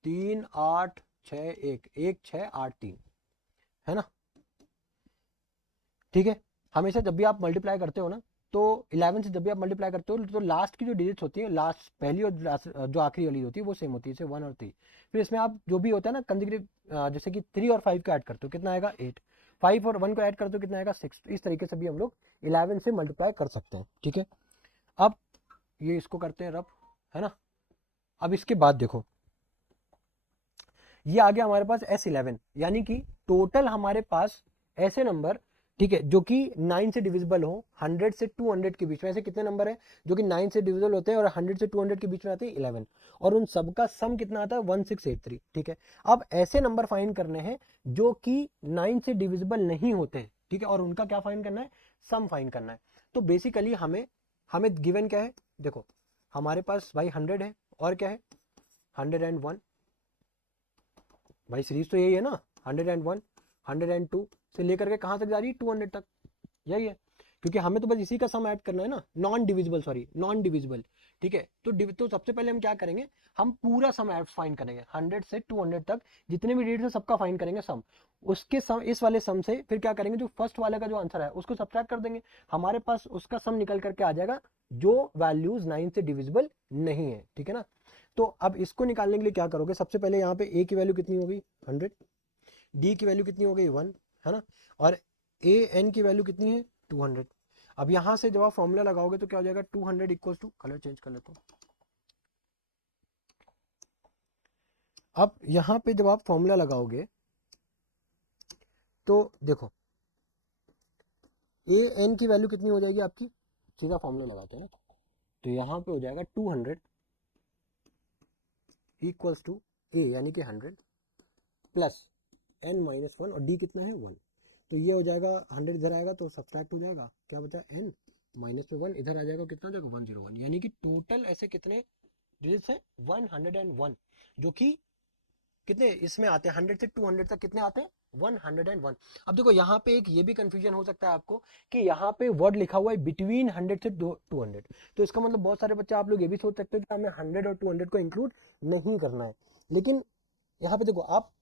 3 8 6 1 1 6 8 3, है ना। ठीक है, हमेशा जब भी आप मल्टीप्लाई करते हो ना, तो 11 से जब भी आप मल्टीप्लाई करते हो तो लास्ट की जो डिजिट्स होती है, लास्ट पहली और जो आखिरी वाली होती है वो सेम होती है, जैसे 1 और 3। फिर इसमें आप जो भी होता है ना कंसेक्यूटिव, जैसे कि 3 और 5 को ऐड करते हो कितना आएगा 8, 5 और 1 को ऐड करते हो कितना आएगा 6। इस तरीके से भी हम लोग 11 से मल्टीप्लाई कर सकते हैं, ठीक है। अब ये इसको करते हैं रब, है ना। अब इसके बाद देखो ये आ गया हमारे पास S11, यानी कि टोटल हमारे पास ऐसे नंबर, ठीक है, जो कि 9 से डिविजिबल हो, 100 से 200 के बीच में। ऐसे कितने नंबर है जो कि 9 से डिविजिबल होते हैं और 100 से 200 के बीच में आते हैं 11, और उन सबका सम कितना आता है 1683, ठीक है। अब ऐसे नंबर फाइंड करने हैं जो कि 9 से डिविजिबल नहीं होते हैं, ठीक है, और उनका क्या फाइंड करना है, सम फाइंड करना है। तो बेसिकली हमें हमें गिवन क्या है, देखो हमारे पास भाई 100 है और क्या है 101, भाई सीरीज तो यही है ना, 101 102 से लेकर के कहां तक जा रही है 200 तक, यही है। क्योंकि हमें तो बस इसी का सम ऐड करना है ना, non divisible, sorry non divisible, ठीक है। तो सबसे पहले हम क्या करेंगे, हम पूरा सम ऐड फाइंड करेंगे 100 से 200 तक, जितने भी डिजिट है सबका फाइंड करेंगे सम। उसके सम, इस वाले सम से फिर क्या करेंगे, जो फर्स्ट वाले का जो आंसर है उसको सब्ट्रैक्ट कर देंगे, हमारे पास उसका सम निकल करके आ जाएगा जो वैल्यूज 9 से डिविजिबल नहीं है, ठीक है ना। तो अब इसको निकालने के लिए क्या करोगे, सबसे पहले यहाँ पे a की वैल्यू कितनी हो गई 100, d की वैल्यू कितनी हो गई 1, है ना, और a n की वैल्यू कितनी है 200। अब यहां से जब आप फॉर्मूला लगाओगे तो क्या हो जाएगा 200 इक्वल्स टू, कलर चेंज कर लेता हूं। अब यहां पे जब आप फॉर्मूला लगाओगे तो देखो a n की वैल्यू कितनी हो जाएगी आपकी, सीधा फॉर्मूला लगाते हैं ना, तो यहां पे हो जाएगा 200 इक्वल्स टू a यानी कि 100 प्लस n माइनस 1, और d कितना है 1। तो ये हो जाएगा 100 इधर आएगा तो सब्ट्रैक्ट हो जाएगा, क्या बचा n माइनस में 1 इधर आ जाएगा, कितना हो जाएगा 101, यानी कि टोटल ऐसे कितने डिजिट्स हैं 101, जो कि कितने इसमें आते हैं 100 से 200 तक कितने आते हैं 101। अब देखो यहाँ पे एक ये भी कंफ्यूजन हो सकता है आपको कि यहाँ पे वर्ड लिखा हुआ है बिटवीन 100 से 200, तो इसका मतलब बहुत सारे बच्चे आप लोग ये भी सोच सकते हो कि हमें 100 और 200 को इंक्लूड नहीं करना है। लेकिन यहाँ पे देखो आप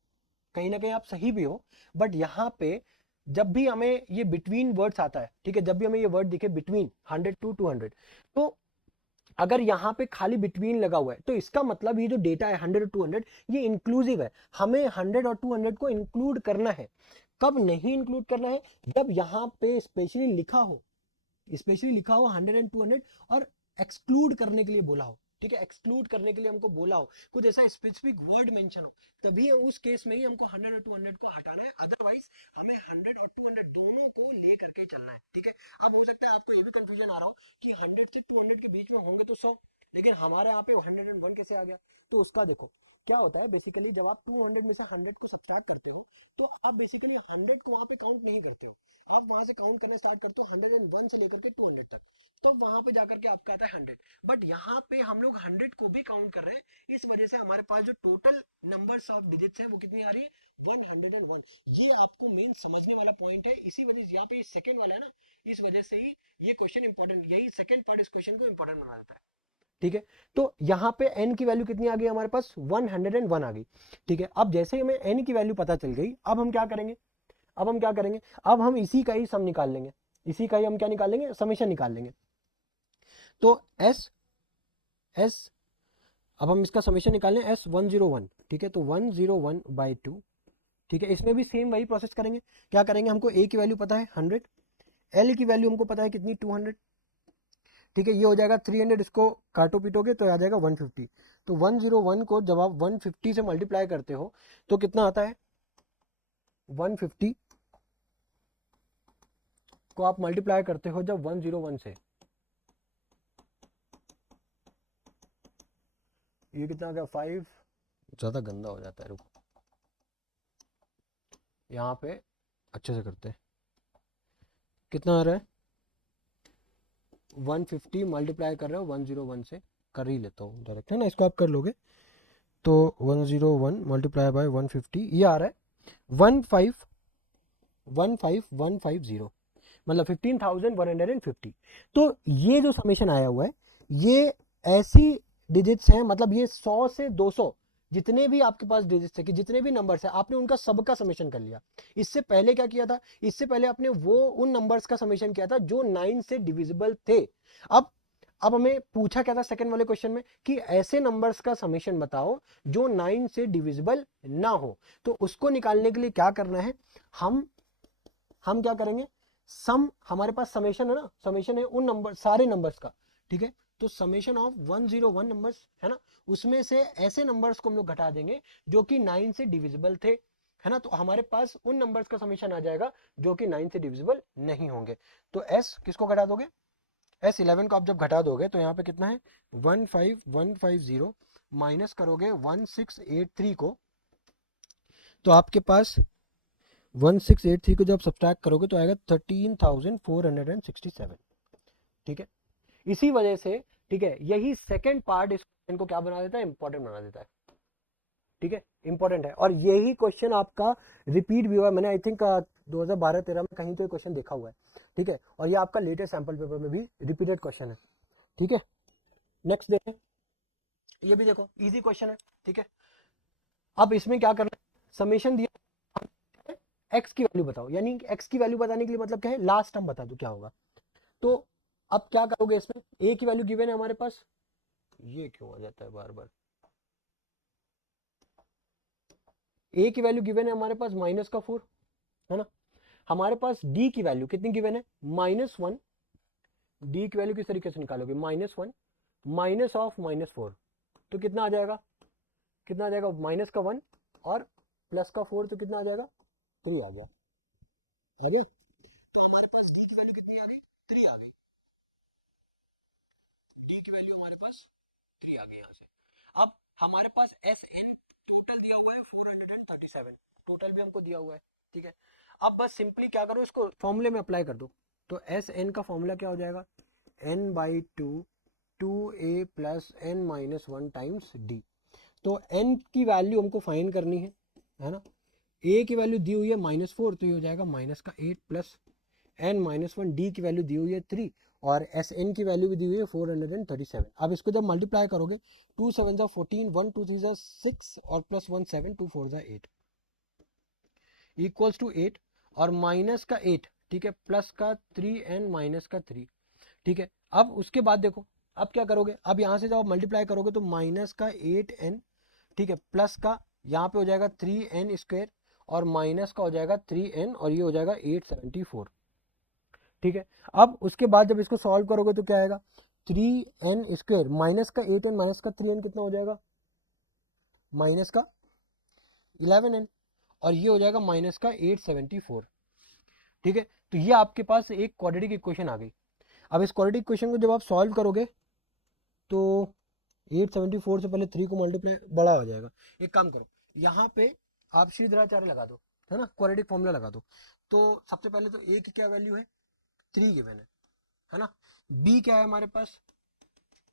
कहीं ना कहीं आप सही भी हो, बट यहाँ पे जब भी हमें ये बिटवीन वर्ड्स आता है, ठीक है, जब भी हमें ये वर्ड दिखे बिटवीन 100 to 200, तो अगर यहाँ पे खाली बिटवीन लगा हुआ है तो इसका मतलब ये जो डेटा है 100 और 200 ये इंक्लूसिव है, हमें 100 और 200 को इंक्लूड करना है। कब नहीं इंक्लूड करना है, जब यहाँ पे स्पेशली लिखा हो, स्पेशली लिखा हो 100 एंड 200 और एक्सक्लूड करने के लिए बोला हो, ठीक है, एक्सक्लूड करने के लिए हमको बोला हो, कुछ ऐसा स्पेसिफिक वर्ड मेंशन हो, तभी उस केस में ही हमको 100 और 200 को हटाना है, अदरवाइज हमें 100 और 200 दोनों को ले करके चलना है, ठीक है। अब हो सकता है आपको ये भी कंफ्यूजन आ रहा हो कि 100 से 200 के बीच में होंगे तो 100, लेकिन हमारे यहाँ पे 101 कैसे आ गया, तो उसका देखो क्या होता है, बेसिकली जब आप 200 में से 100 को सब्ट्रैक्ट करते हो तो आप बेसिकली 100 को वहां पे काउंट नहीं करते हो, आप वहां से काउंट करना स्टार्ट करते हो 101 से लेकर के 200 तक, तब वहां पे जाकर के आपका आता है 100। बट यहाँ पे हम लोग 100 को भी काउंट कर रहे हैं, इस वजह से हमारे पास जो टोटल नंबर्स ऑफ डिजिट्स है वो कितनी आ रही है 101। ये आपको मेन समझने वाला पॉइंट है, इसी वजह से यहाँ पे सेकंड वाला है ना, इस वजह से ही ये क्वेश्चन इंपॉर्टेंट, यही सेकंड पार्ट इस क्वेश्चन को इंपॉर्टेंट बना देता है, ठीक है। तो यहाँ पे n की वैल्यू कितनी आ गई हमारे पास 101 आ गई, ठीक है। अब जैसे ही हमें n की वैल्यू पता चल गई, अब हम क्या करेंगे, अब हम क्या करेंगे, अब हम इसी का ही सम निकाल लेंगे, इसी का ही हम क्या निकाल लेंगे, समेशन निकाल लेंगे। तो s एस, अब हम इसका समेशन निकालें S101, ठीक है, तो 101/2, ठीक है। इसमें भी सेम वही प्रोसेस करेंगे। क्या करेंगे, हमको A की वैल्यू पता है 100, L की वैल्यू हमको पता है कितनी 200, ठीक है। ये हो जाएगा 300, इसको काटो पीटोगे तो आ जाएगा 150। तो 101 को जब आप 150 से मल्टीप्लाई करते हो तो कितना आता है, 150 को आप मल्टीप्लाई करते हो जब 101 से, ये कितना आ गया 5, ज़्यादा गंदा हो जाता है, रुको यहाँ पे अच्छे से करते हैं। कितना आ रहा है, 150 मल्टीप्लाई कर रहे हो 101 से, कर ही लेता हूँ डायरेक्ट, है ना, इसको आप कर लोगे। तो 101 मल्टीप्लाई बाय 150, ये आ रहा है 1515150, मतलब 15,150। तो ये जो समेशन आया हुआ है, ये ऐसी डिजिट्स हैं, मतलब ये 100 से 200 जितने भी आपके पास डिजिट्स है, कि जितने भी नंबर्स है आपने उनका सबका समेशन कर लिया। इससे पहले क्या किया था, इससे पहले आपने वो उन नंबर्स का समेशन किया था जो 9 से डिविजिबल थे। अब अब हमें पूछा क्या था सेकंड वाले क्वेश्चन में, कि ऐसे नंबर्स का समेशन बताओ जो 9 से डिविजिबल ना हो। तो उसको निकालने के लिए क्या करना है, हम क्या करेंगे, सम, हमारे पास समेशन है ना, समेशन है उन नंबर सारे नंबर्स का, ठीक है। तो समेशन ऑफ 101 नंबर्स है ना, उसमें से ऐसे नंबर्स को हम लोग घटा देंगे जो कि 9 से डिविजिबल थे, है ना। तो हमारे पास उन नंबर्स का समेशन आ जाएगा जो कि 9 से डिविजिबल नहीं होंगे। तो एस किसको घटा दोगे, S11 को आप जब घटा दोगे तो यहाँ पे कितना है 15150, माइनस करोगे 1683 को, तो आपके पास 1683 को जब सब्ट्रैक्ट करोगे तो आएगा 13,467, ठीक है। इसी वजह से, ठीक है, यही सेकंड पार्ट इस क्वेश्चन को क्या बना देता है, इंपॉर्टेंट बना देता है, ठीक है, इंपॉर्टेंट है। और यही क्वेश्चन आपका रिपीट भी हुआ है, मैंने आई थिंक 2012-13 में कहीं तो क्वेश्चन देखा हुआ है, ठीक है। और ये आपका लेटेस्ट सैंपल पेपर में भी रिपीटेड क्वेश्चन है, ठीक है। नेक्स्ट देखें, ये भी देखो इजी क्वेश्चन है, ठीक है। अब इसमें क्या करना है, समेशन दिया, एक्स की वैल्यू बताओ, यानी एक्स की वैल्यू बताने के लिए मतलब क्या है, लास्ट टर्म बता दो क्या होगा। तो अब क्या करोगे, इसमें ए की वैल्यू गिवन है हमारे पास, ये क्यों आ जाता है बार बार, ए की वैल्यू गिवन है हमारे पास -4, है ना। हमारे पास डी की वैल्यू कितनी गिवन है, -1, डी की वैल्यू किस तरीके से निकालोगे, -1 माइनस ऑफ -4, तो कितना आ जाएगा, कितना आ जाएगा, माइनस का 1 और प्लस का 4, तो कितना आ जाएगा 3 आ गया, आगे। तो हमारे पास डी की वैल्यू कितनी आ गई, 3 आ गई, डी की वैल्यू हमारे पास 3 आ गई यहाँ से। अब हमारे पास एस एन टोटल दिया हुआ है 437, टोटल भी हमको दिया हुआ है, ठीक है। अब बस सिंपली क्या करो, इसको फॉर्मूले में अप्लाई कर दो। तो एस एन का फॉर्मूला क्या हो जाएगा, n/2 2a plus n-1 times D. तो n की वैल्यू हमको फाइंड करनी है ना। a की वैल्यू दी हुई है -4, तो ये हो जाएगा -8 प्लस n-1, डी की वैल्यू दी हुई है 3 और एस एन की वैल्यू भी दी हुई है 437। अब इसको जब मल्टीप्लाई करोगे 2 7 14, 1 2 3 6 और प्लस 1 7, 2 4 8 इक्वल्स टू 8, और माइनस का 8, ठीक है, प्लस का 3n माइनस का 3, ठीक है। अब उसके बाद देखो, अब क्या करोगे, अब यहाँ से जब आप मल्टीप्लाई करोगे तो माइनस का 8n, ठीक है, प्लस का यहाँ पे हो जाएगा 3n स्क्वायर और माइनस का हो जाएगा 3n और ये हो जाएगा 874, ठीक है। अब उसके बाद जब इसको सॉल्व करोगे तो क्या आएगा, 3n स्क्वायर माइनस का 8n माइनस का 3n कितना हो जाएगा, माइनस का 11n और ये हो जाएगा माइनस का 874, ठीक है। तो ये आपके पास एक क्वाड्रेटिक इक्वेशन आ गई। अब इस क्वाड्रेटिक इक्वेशन को जब आप सॉल्व करोगे तो 874 से पहले 3 को मल्टीप्लाई बड़ा हो जाएगा। एक काम करो, यहाँ पे आप श्रीधराचार्य लगा दो, है ना, क्वाड्रेटिक फॉर्मूला लगा दो। तो सबसे पहले तो ए की क्या वैल्यू है, 3 गिवन है ना। बी क्या है हमारे पास,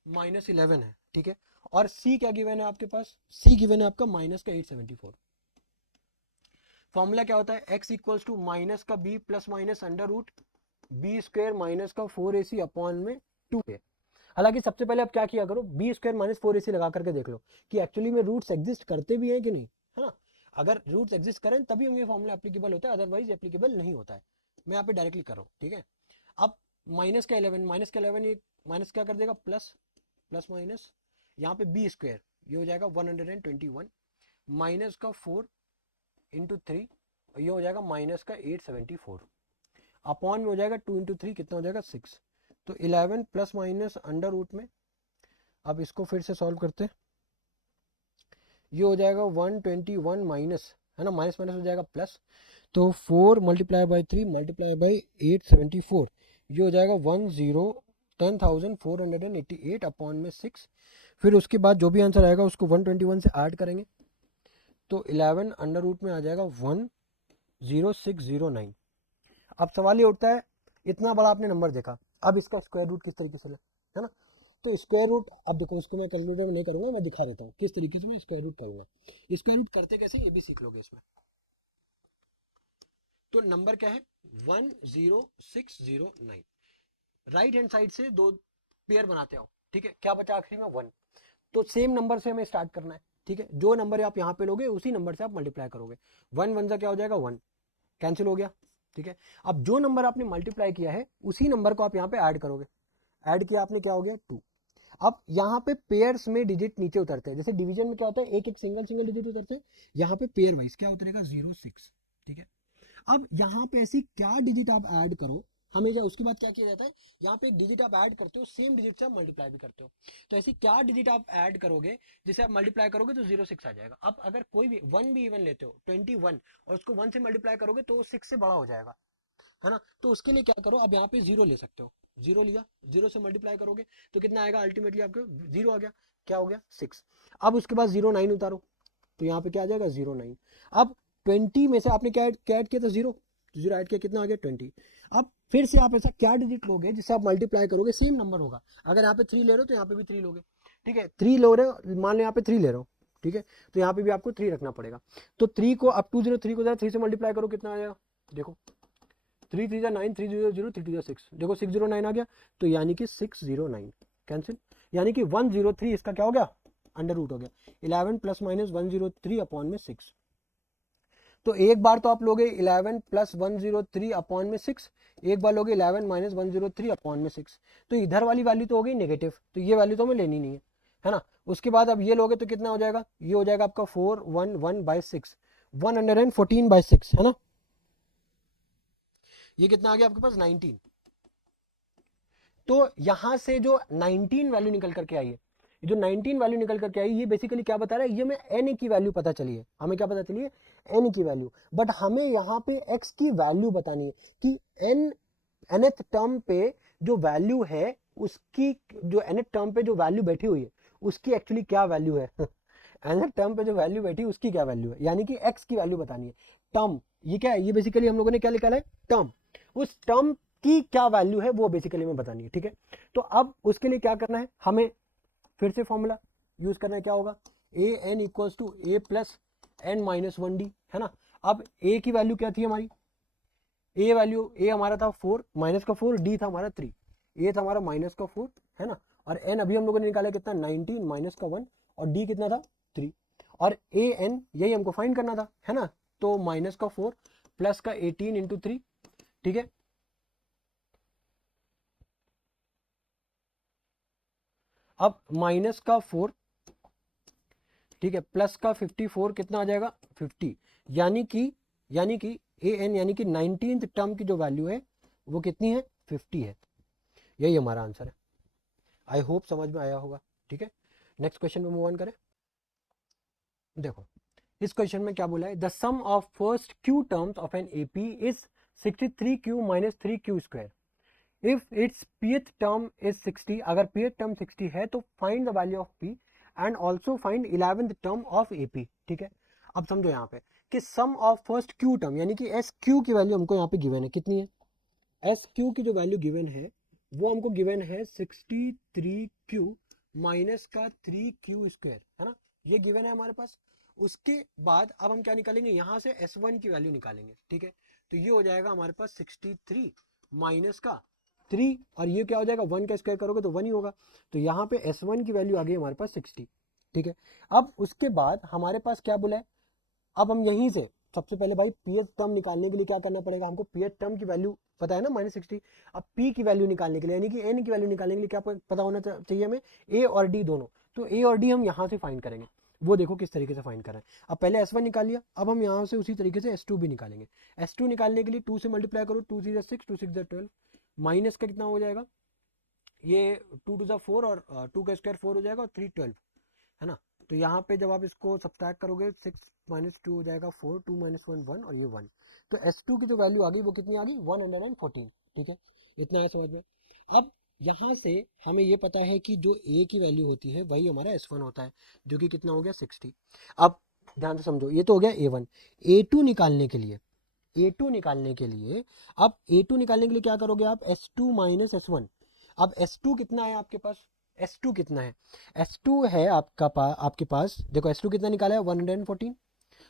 -11 है, ठीक है। और सी क्या गिवन है आपके पास, सी गिवन है आपका माइनस का 874। फॉर्मूला क्या होता है, x इक्वल्स टू माइनस का b plus minus under root b square minus का 4ac अपॉन में 2a। हालांकि सबसे पहले आप क्या किया करो, बी स्क्वायर माइनस 4ac लगा करके देख लो कि एक्चुअली में रूट्स एग्जिस्ट करते भी हैं कि नहीं, है ना। अगर रूट्स एग्जिस्ट करें तभी ये फॉर्मूला एप्लीकेबल होता है, अदरवाइज एप्लीकेबल नहीं होता है। मैं यहाँ पे डायरेक्टली कर रहा हूँ, ठीक है। अब माइनस का 11, माइनस का 11 ये माइनस क्या कर देगा, प्लस प्लस माइनस यहाँ पे बी स्क्वायर, ये हो जाएगा 121 माइनस का 4 इंटू 3, ये हो जाएगा माइनस का 874 अपॉन में हो जाएगा 2 इंटू 3 कितना हो जाएगा 6। तो 11 प्लस माइनस अंडर रूट में, अब इसको फिर से सॉल्व करते हैं, ये हो जाएगा 121 माइनस, है ना, माइनस माइनस हो जाएगा प्लस, तो 4 मल्टीप्लाई बाई 3 मल्टीप्लाई बाई 874, ये हो जाएगा 10,488 अपॉन में 6। फिर उसके बाद जो भी आंसर आएगा उसको 121 से ऐड करेंगे, तो 11 अंडर रूट में आ जाएगा 10609। अब सवाल ये उठता है, इतना बड़ा आपने नंबर देखा, अब इसका स्क्वायर रूट किस तरीके से ले, है ना। तो स्क्वायर रूट, अब देखो इसको मैं कैलकुलेटर में नहीं करूंगा, मैं दिखा देता हूँ किस तरीके से मैं स्क्वायर रूट करूंगा। स्क्वायर रूट करते कैसे ये भी सीख लोगे इसमें। तो नंबर क्या है 10609, राइट हैंड साइड से दो पेयर बनाते हो, ठीक है, क्या बचा आखिरी में 1, तो सेम नंबर से हमें स्टार्ट करना है, ठीक है, जो नंबर आप यहाँ पे लोगे उसी नंबर से आप मल्टीप्लाई करोगे, 1 1 जा क्या हो जाएगा 1, कैंसिल हो गया, ठीक है। अब जो नंबर आपने मल्टीप्लाई किया है उसी नंबर को आप यहाँ पे ऐड करोगे, ऐड किया आपने, क्या हो गया 2। अब यहाँ पे पेयर्स में डिजिट नीचे उतरते हैं, जैसे डिवीजन में क्या होता है एक एक सिंगल सिंगल डिजिट उतरते हैं, यहाँ पे पेयर वाइज क्या उतरेगा 06, ठीक है। अब यहाँ पे ऐसी क्या डिजिट आप ऐड करो, हमेशा उसके बाद क्या किया जाता है, यहाँ पे एक डिजिट आप ऐड करते हो, सेम डिजिट से आप मल्टीप्लाई भी करते हो, तो ऐसी क्या डिजिट आप ऐड करोगे जिसे आप मल्टीप्लाई करोगे तो 06 आ जाएगा। अब अगर कोई भी 1 भी इवन लेते हो 21 और उसको 1 से मल्टीप्लाई करोगे तो 6 से बड़ा हो जाएगा, है ना। तो उसके लिए क्या करो, अब यहाँ पे 0 ले सकते हो, 0 लिया, 0 से मल्टीप्लाई करोगे तो कितना आएगा, अल्टीमेटली आपको 0 आ गया, क्या हो गया 6। अब उसके बाद 09 उतारो, तो यहाँ पे क्या आ जाएगा 09। अब 20 में से आपने क्या ऐड किया था 0, 0 ऐड किया, कितना आ गया 20। अब फिर से आप ऐसा क्या डिजिट लोगे जिससे आप मल्टीप्लाई करोगे सेम नंबर होगा, अगर यहाँ पे 3 ले रहे हो तो यहाँ पे भी 3 लोगे, ठीक है, 3 लो रहे हो, मान लो यहाँ पे 3 ले रहे हो, ठीक है, तो यहाँ पे भी आपको 3 रखना पड़ेगा। तो 3 को अब 203 को 3 से मल्टीप्लाई करो, कितना आ जाएगा, देखो 3 3 9, 3 0 0, 3 2 6, देखो 609 आ गया, तो यानी कि 609 कैंसिल, यानी कि 103 इसका क्या हो गया, अंडर रूट हो गया, 11 प्लस माइनस 103 अपॉन में 6। तो एक बार तो आप लोगे 11 प्लस 103 अपॉन में 6, एक बार लोगे 11 माइनस 103 अपॉन में 6, तो इधर वाली वैल्यू तो हो गई नेगेटिव, तो ये वैल्यू तो हमें लेनी नहीं है ना। उसके बाद अब ये लोगे तो कितना हो जाएगा, ये हो जाएगा आपका 411/6, 114/6, है ना, ये कितना आ गया आपके पास 19। तो यहां से जो 19 वैल्यू निकल करके आई है, जो 19 वैल्यू निकल करके आई, ये बेसिकली क्या बता रहा है, ये में n की वैल्यू पता चली है, हमें क्या पता चली है, n की वैल्यू, बट हमें यहाँ पे x की वैल्यू बतानी है कि nth टर्म पे जो वैल्यू है उसकी, जो nth टर्म पे जो वैल्यू बैठी हुई है उसकी एक्चुअली क्या वैल्यू है nth टर्म पे जो वैल्यू बैठी है उसकी क्या वैल्यू है, यानी कि x की वैल्यू बतानी है। टर्म ये क्या है, ये बेसिकली हम लोगों ने क्या निकाला है, टर्म, उस टर्म की क्या वैल्यू है वो बेसिकली हमें बतानी है, ठीक है। तो अब उसके लिए क्या करना है, हमें फिर से फॉर्मूला यूज करना है, क्या होगा, A N equals to A plus N minus 1 D, है ना। अब ए की वैल्यू क्या थी हमारी, ए वैल्यू, ए हमारा था 4 माइनस का 4, डी था हमारा 3, ए था हमारा माइनस का 4, है ना, और एन अभी हम लोगों ने निकाला कितना 19 माइनस का 1, और डी कितना था 3, और ए एन यही हमको फाइंड करना था, है ना। तो माइनस का 4 प्लस का 18 इंटू 3, ठीक है, अब माइनस का 4, ठीक है, प्लस का 54 कितना आ जाएगा 50, यानी कि ए एन यानी कि 19th टर्म की जो वैल्यू है वो कितनी है 50 है, यही हमारा आंसर है। आई होप समझ में आया होगा, ठीक है। नेक्स्ट क्वेश्चन में मूव ऑन करें। देखो इस क्वेश्चन में क्या बोला है, the sum of first q terms of an AP is 63q minus 3q square, if its pth term is 60, अगर pth टर्म 60 है तो find the value of p and also find 11th term of ap, ठीक है। अब समझो यहाँ पे कि sum of first q term यानी कि एस क्यू की वैल्यू हमको यहाँ पे गिवन है, कितनी है, एस क्यू की जो वैल्यू गिवन है वो हमको गिवन है 63q माइनस का 3q स्क्वायर, है ना, ये गिवन है हमारे पास। उसके बाद अब हम क्या निकालेंगे, यहाँ से S1 की वैल्यू निकालेंगे, ठीक है। तो ये हो जाएगा हमारे पास 63 माइनस का 3, और ये क्या हो जाएगा 1 का स्क्वायर करोगे तो 1 ही होगा, तो यहाँ पे S1 की वैल्यू आ गई हमारे पास 60, ठीक है। अब उसके बाद हमारे पास क्या बोला है, अब हम यहीं से सबसे पहले भाई pth टर्म निकालने के लिए क्या करना पड़ेगा, हमको pth टर्म की वैल्यू पता है ना -60, अब p की वैल्यू निकालने के लिए यानी कि n की वैल्यू निकालने के लिए क्या पता होना चाहिए हमें, a और d दोनों, तो ए और डी हम यहाँ से फाइंड करेंगे, वो देखो किस तरीके से फाइंड कर रहे हैं। अब पहले S1 निकाल लिया, अब हम यहाँ से उसी तरीके से S2 भी निकालेंगे। S2 निकालने के लिए 2 से मल्टीप्लाई करो, 2 3 6, 2 6 12, माइनस का कितना हो जाएगा, ये 2 2 4 और 2 का स्क्वायर 4 हो जाएगा और 3 12, है ना। तो यहाँ पे जब आप इसको सब्ट्रैक्ट करोगे 6 - 2 हो जाएगा 4, 2 - 1 1 और ये 1। तो S2 की जो वैल्यू आ गई वो कितनी आ गई, 114। ठीक है, इतना है समझ में। अब यहाँ से हमें ये पता है कि जो A की वैल्यू होती है वही हमारा S1 होता है, जो कि कितना हो गया 60। अब ध्यान से समझो, ये तो हो गया A1। A2 निकालने के लिए, A2 निकालने के लिए, अब A2 निकालने के लिए क्या करोगे आप, S2 - S1। अब S2 कितना है आपके पास, S2 कितना है, S2 है आपके पास देखो, S2 कितना निकाला है 114,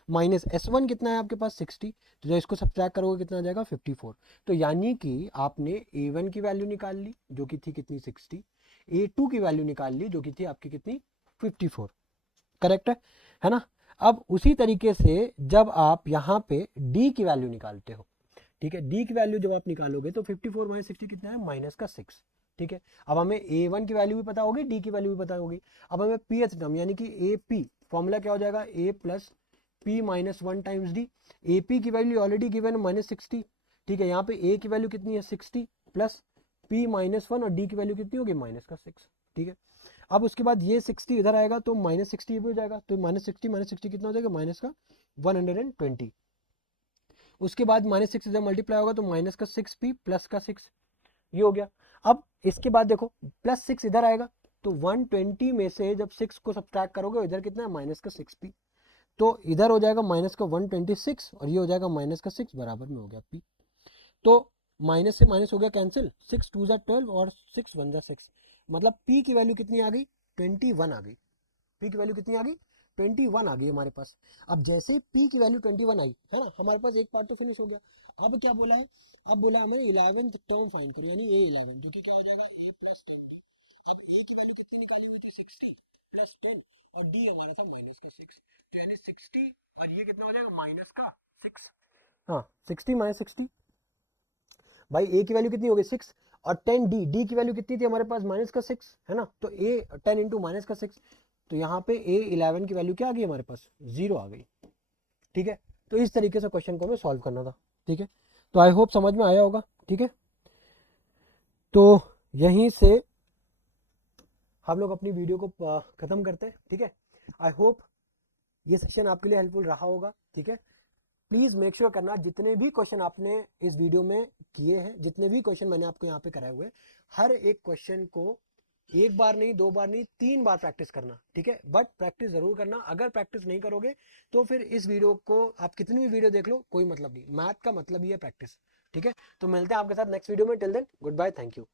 माइनस S1 कितना है आपके पास 60, तो जो इसको सब्ट्रैक्ट करोगे कितना आ जाएगा 54। तो यानी कि आपने A1 की वैल्यू निकाल ली जो कि थी कितनी 60, A2 की वैल्यू निकाल ली जो कि थी आपकी कितनी 54। करेक्ट है ना। अब उसी तरीके से जब आप यहाँ पे D की वैल्यू निकालते हो, ठीक है, D की वैल्यू जब आप निकालोगे तो 54 - 60 कितना है, माइनस का 6। ठीक है, अब हमें A1 की वैल्यू भी पता होगी, D की वैल्यू भी पता होगी। अब हमें पीएच टर्म यानी कि AP फॉर्मूला क्या हो जाएगा, A plus P - 1 times D। AP की वैल्यू ऑलरेडी गिवन है -60। ठीक है, यहाँ पे A की वैल्यू कितनी है 60 प्लस P - 1 और D की वैल्यू कितनी होगी माइनस का 6। ठीक है, अब उसके बाद ये 60 इधर आएगा तो -60 भी हो जाएगा, तो -60 कितना हो जाएगा, माइनस का 120। उसके बाद -6 इधर मल्टीप्लाई होगा तो माइनस का 6P प्लस का 6, ये हो गया। अब इसके बाद देखो +6 इधर आएगा तो 120 में से जब 6 को सब्ट्रैक्ट करोगे इधर कितना है माइनस का 6P, तो इधर हो जाएगा माइनस का 126 और ये हो जाएगा माइनस का 6, बराबर में हो गया P। तो माइनस से माइनस हो गया कैंसिल, 6 2 12 और 6 1 6, मतलब P की वैल्यू कितनी आ गई 21 आ गई। P की वैल्यू कितनी आ गई 21 आ गई हमारे पास। अब जैसे ही P की वैल्यू 21 आई है ना, हमारे पास एक पार्ट तो फिनिश हो गया। अब क्या बोला है, अब बोला हमें 11th टर्म फाइंड करो यानी A11, जो कि क्या हो जाएगा A प्लस 10। अब A की वैल्यू कितनी निकाली हुई थी 60 प्लस 10 और D हमारा था माइनस का 6, तो यानी 60 और ये कितना हो जाएगा माइनस का 6। हाँ 60 - 60, भाई A की वैल्यू कितनी हो गई 6 और 10 D की वैल्यू कितनी थी हमारे पास माइनस का 6, है ना, तो A 10 इंटू माइनस का 6, तो यहाँ पे A11 की वैल्यू क्या आ गई हमारे पास 0 आ गई। ठीक है, तो इस तरीके से क्वेश्चन को हमें सॉल्व करना था। ठीक है, तो आई होप समझ में आया होगा। ठीक है, तो यहीं से हम लोग अपनी वीडियो को खत्म करते हैं। ठीक है, आई होप ये सेक्शन आपके लिए हेल्पफुल रहा होगा। ठीक है, प्लीज मेक श्योर करना जितने भी क्वेश्चन आपने इस वीडियो में किए हैं, जितने भी क्वेश्चन मैंने आपको यहाँ पे कराए हुए, हर एक क्वेश्चन को एक बार नहीं, दो बार नहीं, 3 बार प्रैक्टिस करना। ठीक है, बट प्रैक्टिस जरूर करना। अगर प्रैक्टिस नहीं करोगे तो फिर इस वीडियो को आप कितनी भी वीडियो देख लो कोई मतलब नहीं, मैथ का मतलब ही है प्रैक्टिस। ठीक है, तो मिलते हैं आपके साथ नेक्स्ट वीडियो में। Till then good bye, thank you.